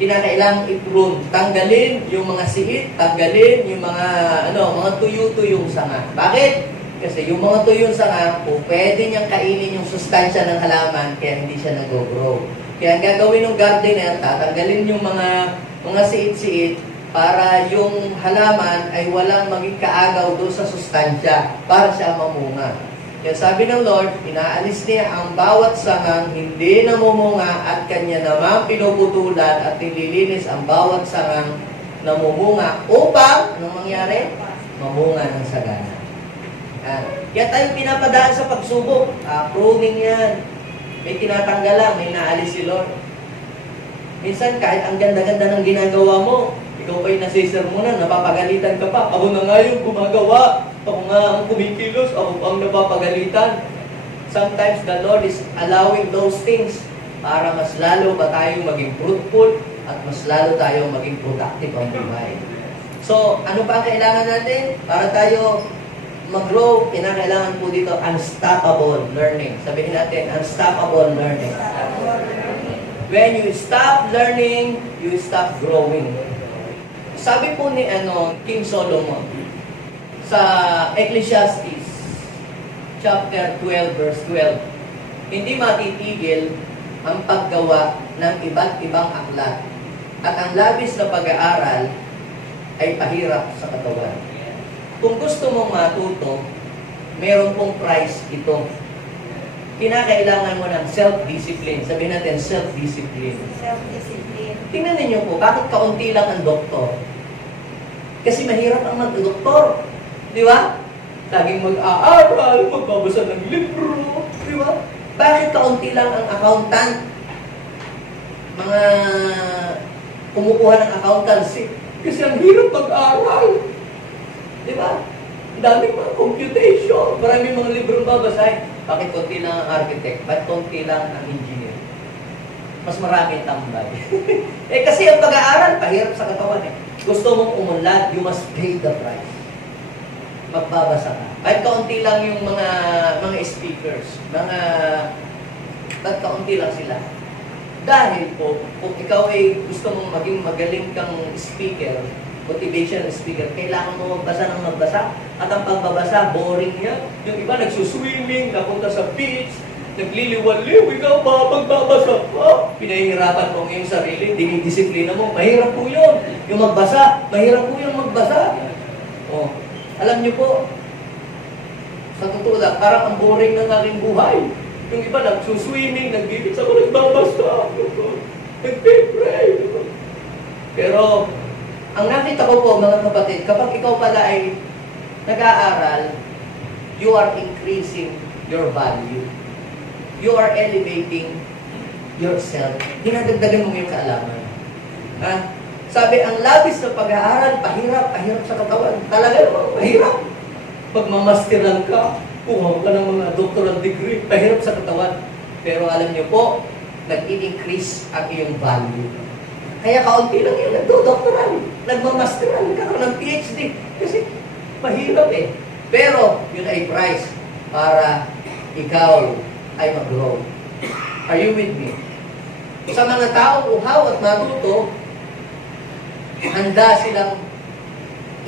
kinakailangang i-prune. Tanggalin yung mga siit, tanggalin yung mga tuyo-tuyong sanga. Bakit? Kasi yung mga tuyong sanga, pwede niyang kainin yung sustansya ng halaman, kaya hindi siya nag-grow. Kaya ang gagawin ng gardener, tatanggalin yung mga siit-siit para yung halaman ay walang maging kaagaw doon sa sustansya para siya mamunga. Kaya sabi ng Lord, inaalis niya ang bawat sangang hindi namumunga at Kanya naman pinuputulan at nililinis ang bawat sangang namumunga upang, anong mangyari? Mamunga ng sagana. Kaya tayo pinapadaan sa pagsubok. Pruning yan. May tinatanggal lang, may naalis si Lord. Minsan kahit ang ganda-ganda ng ginagawa mo, ikaw pa'y nasisermonan, napapagalitan ka pa. Ako na nga yung gumagawa. Ako nga ang kumikilos. Ako ang napapagalitan. Sometimes the Lord is allowing those things para mas lalo pa tayong maging fruitful at mas lalo tayong maging productive ang buhay. So, ano pa ang kailangan natin? Para tayo mag-grow, kinakailangan po dito unstoppable learning. Sabihin natin, unstoppable learning. When you stop learning, you stop growing. Sabi po ni King Solomon sa Ecclesiastes chapter 12 verse 12, hindi matitigil ang paggawa ng iba't ibang aklat at ang labis na pag-aaral ay pahirap sa katawan. Kung gusto mong matuto, meron pong price ito. Kinakailangan mo ng self-discipline. Sabihin natin, self-discipline. Self-discipline. Tingnan ninyo po, bakit kaunti lang ang doktor? Kasi mahirap ang mag-doktor. Di ba? Laging mag-aaral, magbabasa ng libro. Di ba? Bakit kaunti lang ang accountant? Mga kumukuha ng accountancy. Kasi ang hirap mag-aaral. Di ba? Ang daming mga computation. Maraming mga librong babasahin. Bakit konti lang ang architect? Bakit konti lang ang engineer? Mas marami tambay. Kasi ang pag-aaral, pahirap sa katawan eh. Gusto mong umunlad, you must pay the price. Magbabasa ka. Kahit kaunti lang yung mga speakers, kahit kaunti lang sila. Dahil po, kung ikaw ay gusto mong maging magaling kang speaker, motivational speaker, kailangan mo magbasa ng magbasa. At ang pagbabasa, boring yan. Yung iba nagsuswimming, napunta sa beach, nagliliwaliw, ikaw ba magbabasa pa? Pinahihirapan mo yung sarili, dinidisiplina mo. Mahirap po yun. Yung magbasa, mahirap po yung magbasa. Oh. Alam niyo po, sa totoo lang, parang ang boring ng aking buhay. Yung iba nagsuswimming, nagbibits ako, nagbabasa, nagpipray. Pero, ang nakita ko po, mga kapatid, kapag ikaw pala ay nag-aaral, you are increasing your value. You are elevating yourself. Dinadagdagan mo yung kaalaman. Sabi, ang labis na pag-aaral, pahirap sa katawan. Talaga naman, pahirap. Pagmamasteran ka, kuha ka ng mga doctoral degree, pahirap sa katawan. Pero alam niyo po, nag-increase ang iyong value. Kaya kaunti lang yung nagdo-doctoral, nagmamasteral, nagkakaroon ng PhD. Kasi mahirap eh. Pero yun ay price para ikaw ay mag-grow. Are you with me? Sa mga tao uhaw at matuto, handa silang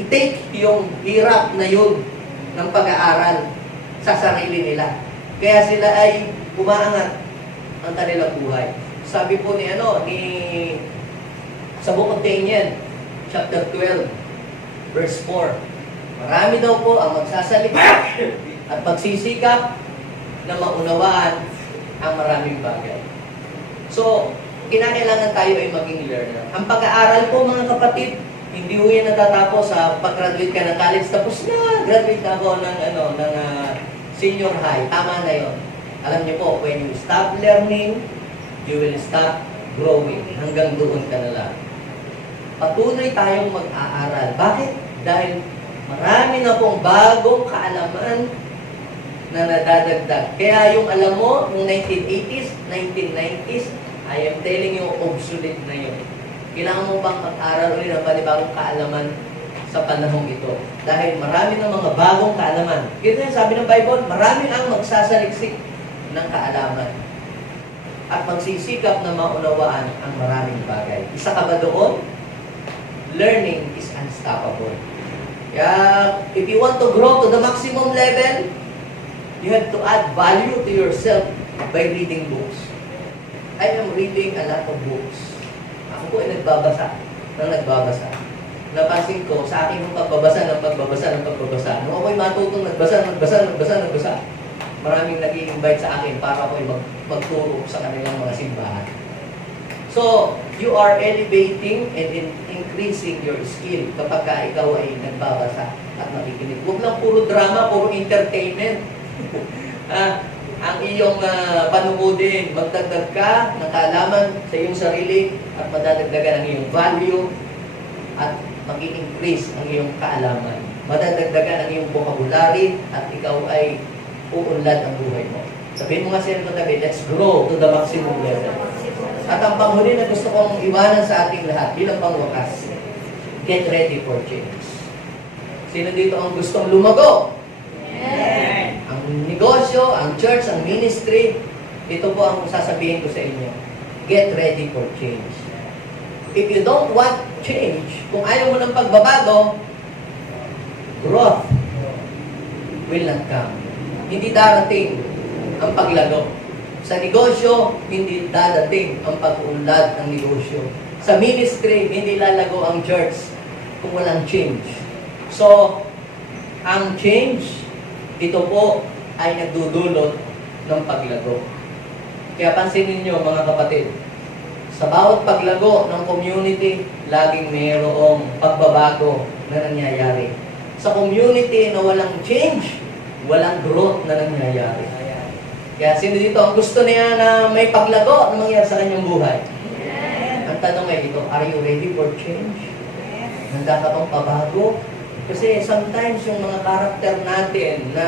i-take yung hirap na yun ng pag-aaral sa sarili nila. Kaya sila ay umaangat ang kanilang buhay. Sabi po ni sa Book of Daniel, chapter 12, verse 4. Marami daw po ang magsasalita at magsisikap na maunawaan ang maraming bagay. So, kinakailangan tayo ay maging learner. Ang pag-aaral po, mga kapatid, hindi ho yan natatapos sa pag-graduate ka ng college. Tapos na, graduate na ako ng senior high. Tama na yon. Alam niyo po, when you stop learning, you will stop growing. Hanggang doon ka na lang. Patuloy tayong mag-aaral. Bakit? Dahil marami na pong bagong kaalaman na nadadagdag. Kaya yung alam mo, noong 1980s, 1990s, I am telling you, obsolete na yun. Kailangan mo bang mag-aral ulit ng panibagong kaalaman sa panahong ito? Dahil marami ng mga bagong kaalaman. Ito yung sabi ng Bible, marami ang magsasaliksik ng kaalaman at magsisikap na maunawaan ang maraming bagay. Isa ka ba doon? Learning is unstoppable. Kaya, if you want to grow to the maximum level, you have to add value to yourself by reading books. I am reading a lot of books. Ako po ay nagbabasa. Napansin ko, sa akin yung pagbabasa. Nung ako'y matutong nagbasa. Maraming nag-i-invite sa akin para ako'y magturo sa kanilang mga simbahan. So, you are elevating and increasing your skill kapag ikaw ay nagbabasa at nakikinig. Huwag lang puro drama, puro entertainment. Ang iyong panuodin, magdagdag ka ng kaalaman sa iyong sarili at madadagdagan ang iyong value at mag-i-increase ang iyong kaalaman. Madadagdagan ang iyong vocabulary at ikaw ay uunlad ang buhay mo. Sabihin mo nga siya nito tabi, let's grow to the maximum level. At ang panghuli na gusto kong iwanan sa ating lahat bilang pangwakas, get ready for change. Sino dito ang gustong lumago? Amen. Ang negosyo, ang church, ang ministry, ito po ang sasabihin ko sa inyo. get ready for change. If you don't want change, kung ayaw mo ng pagbabago, growth will not come. Hindi darating ang paglago. Sa negosyo, hindi dadating ang pag-unlad ng negosyo. Sa ministry, hindi lalago ang church kung walang change. So, ang change, ito po ay nagdudulot ng paglago. Kaya pansinin niyo mga kapatid, sa bawat paglago ng community, laging mayroong pagbabago na nangyayari. Sa community na walang change, walang growth na nangyayari. Kaya sino dito ang gusto niya na may paglago na mangyayari sa kanyang buhay? Ang tanong ay ito, are you ready for change? Handa ka bang pabago? Kasi sometimes yung mga karakter natin na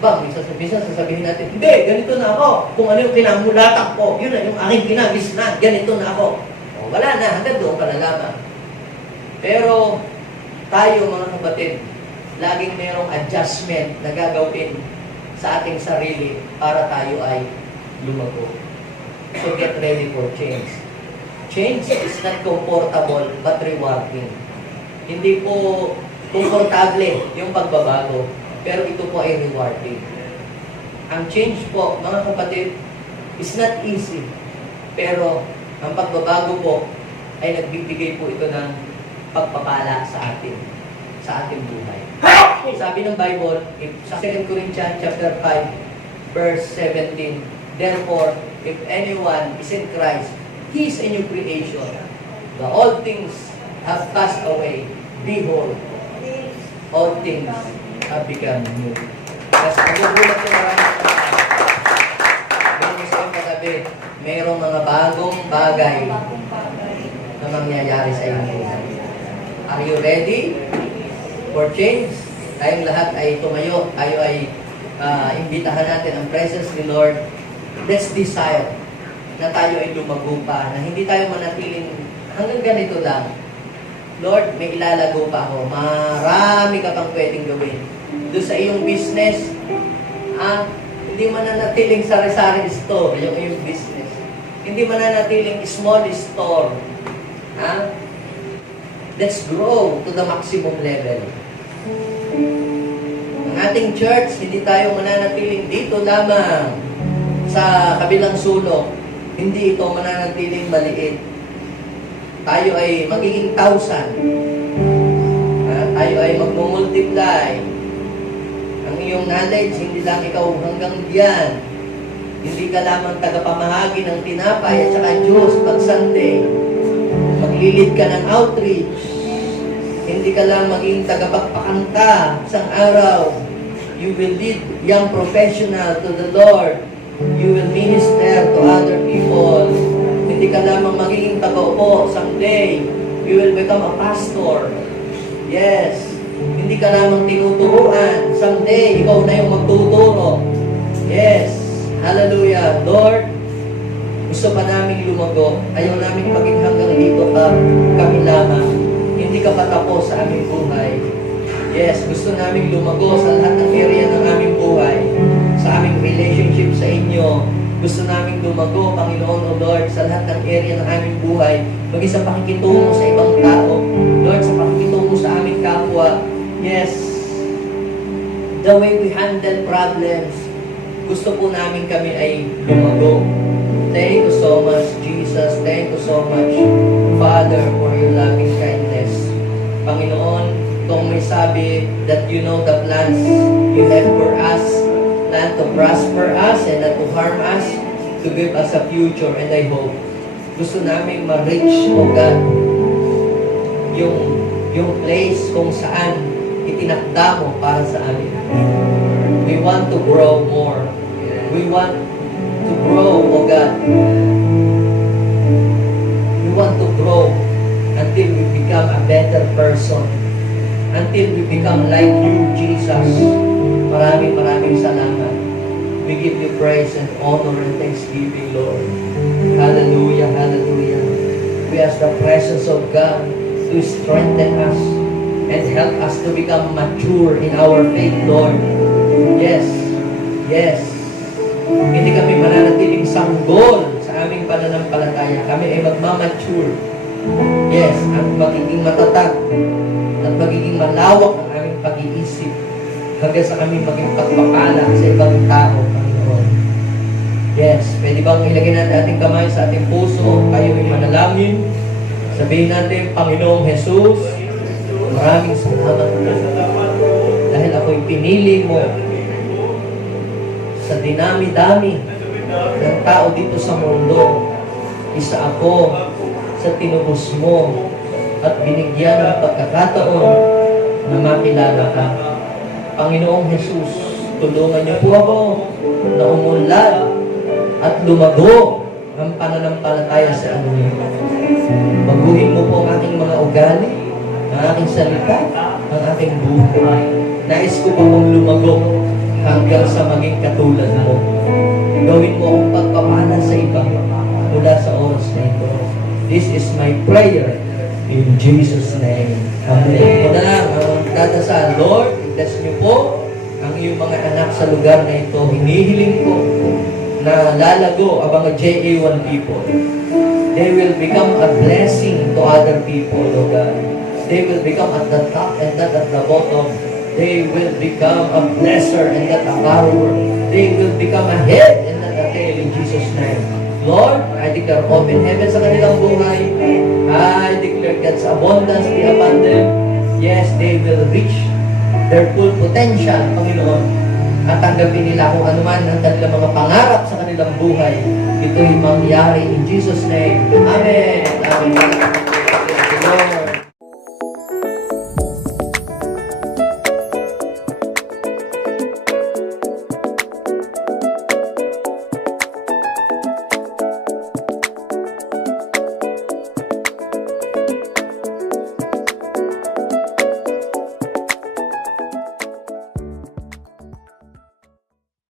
minsan sasabihin natin, hindi, ganito na ako. Kung ano yung kinamulatan ko, yun na yung aking kinagis na, ganito na ako. O, wala na, hanggang doon ka na lamang. Pero, tayo mga kapatid, laging mayroong adjustment na gagawin sa ating sarili para tayo ay lumago. So, get ready for change. Change is not comfortable, but rewarding. Hindi po komportable yung pagbabago. Pero ito po ay rewarding. Ang change po, mga kapatid, is not easy. Pero ang pagbabago po ay nagbibigay po ito ng pagpapala sa ating buhay. Sabi ng Bible, sa 2 Corinthians chapter 5, verse 17, therefore, if anyone is in Christ, he is a new creation. The old things have passed away. Behold, all things have become new. Kasi nagugulat yung maraming gusto yung katabi, mayroong mga bagong bagay na mangyayari sa inyo. Are you ready for change? Tayong lahat ay tumayo, tayo ay imbitahan natin ang presence ni Lord. Let's desire na tayo ay lumago pa, na hindi tayo manatiling hanggang ganito lang. Lord, may ilalago pa ako. Marami ka pang pwedeng gawin. Doon sa iyong business, hindi mananatiling sari-sari store, yung iyong business. Hindi mananatiling small store. Let's grow to the maximum level. Ang ating church, hindi tayo mananatiling dito lamang sa kabilang sulok. Hindi ito mananatiling maliit. Tayo ay magiging 1,000. Tayo ay magmumultiply. Ang iyong knowledge, hindi lang ikaw hanggang diyan. Hindi ka lamang tagapamahagi ng tinapay at saka juice pag Sunday. Maglilid ka ng outreach. Hindi ka lang maging tagapagpakanta isang araw. You will lead young professional to the Lord. You will minister to other people. Hindi ka lamang magiging tagaupo someday. You will become a pastor. Yes. Hindi ka lamang tinuturuan. Someday, ikaw na yung magtuturo. Yes. Hallelujah. Lord, gusto pa namin lumago. Ayaw namin maging hanggang dito kami lamang. Hindi ka patapos sa aming buhay. Yes, gusto namin lumago sa lahat ng area ng aming buhay. Sa aming relationship sa inyo. Gusto namin lumago, Panginoon o Lord, sa lahat ng area ng aming buhay. Maging sa pakikitungo sa ibang tao. Lord, sa pakikitungo sa aming kapwa. Yes. The way we handle problems. Gusto po namin kami ay lumago. Thank you so much, Jesus. Thank you so much, Father, for your loving kindness. Panginoon, kung may sabi that you know the plans you have for us, plan to prosper us and not to harm us, to give us a future and I hope. Gusto namin ma-reach, O God, yung place kung saan itinakda mo para sa amin. We want to grow more. We want to grow, O God. We want to grow until we become a better person. Until we become like you, Jesus. Maraming salamat. We give you praise and honor and thanksgiving, Lord. Hallelujah, hallelujah. We ask the presence of God to strengthen us and help us to become mature in our faith, Lord. Yes, yes. Hindi kami mananatiling sanggol sa aming pananampalataya. Kami ay magmamature. Yes, at magiging matatag at magiging malawak ang aming pag-iisip hanggang sa kami maging pagpapala sa ibang tao, Panginoon. Yes, pwede bang ilagay natin ating kamay sa ating puso, kayo ay manalangin. Sabihin natin, Panginoong Jesus, maraming salamat po. Dahil ako'y pinili mo sa dinami-dami ng tao dito sa mundo. Isa ako sa tinubos mo at binigyan ng pagkakataon na makilala ka. Panginoong Jesus, tulungan niyo po ako na umunlad at lumago ang pananampalataya sa inyo. Baguhin mo po ang aking mga ugali, ang aking salita, ang aking buhay. Nais ko pa pong lumago hanggang sa maging katulad mo. Gawin mo akong pagpapala sa iba mula sa oras na ito. This is my prayer in Jesus' name. Amen. Ito na lang ang dadasal. Lord, bless niyo po ang iyong mga anak sa lugar na ito. Hinihiling ko na lalago ang mga JA1 people. They will become a blessing to other people, Lord God. They will become at the top and not at the bottom. They will become a blesser and not a borrower. They will become a head and not a tail in Jesus' name. Lord, I declare open heaven sa kanilang buhay. I declare God's abundance be upon them. Yes, they will reach their full potential, Panginoon. At tanggapin nila kung anuman ang kanilang mga pangarap sa kanilang buhay. Ito'y mangyari in Jesus' name.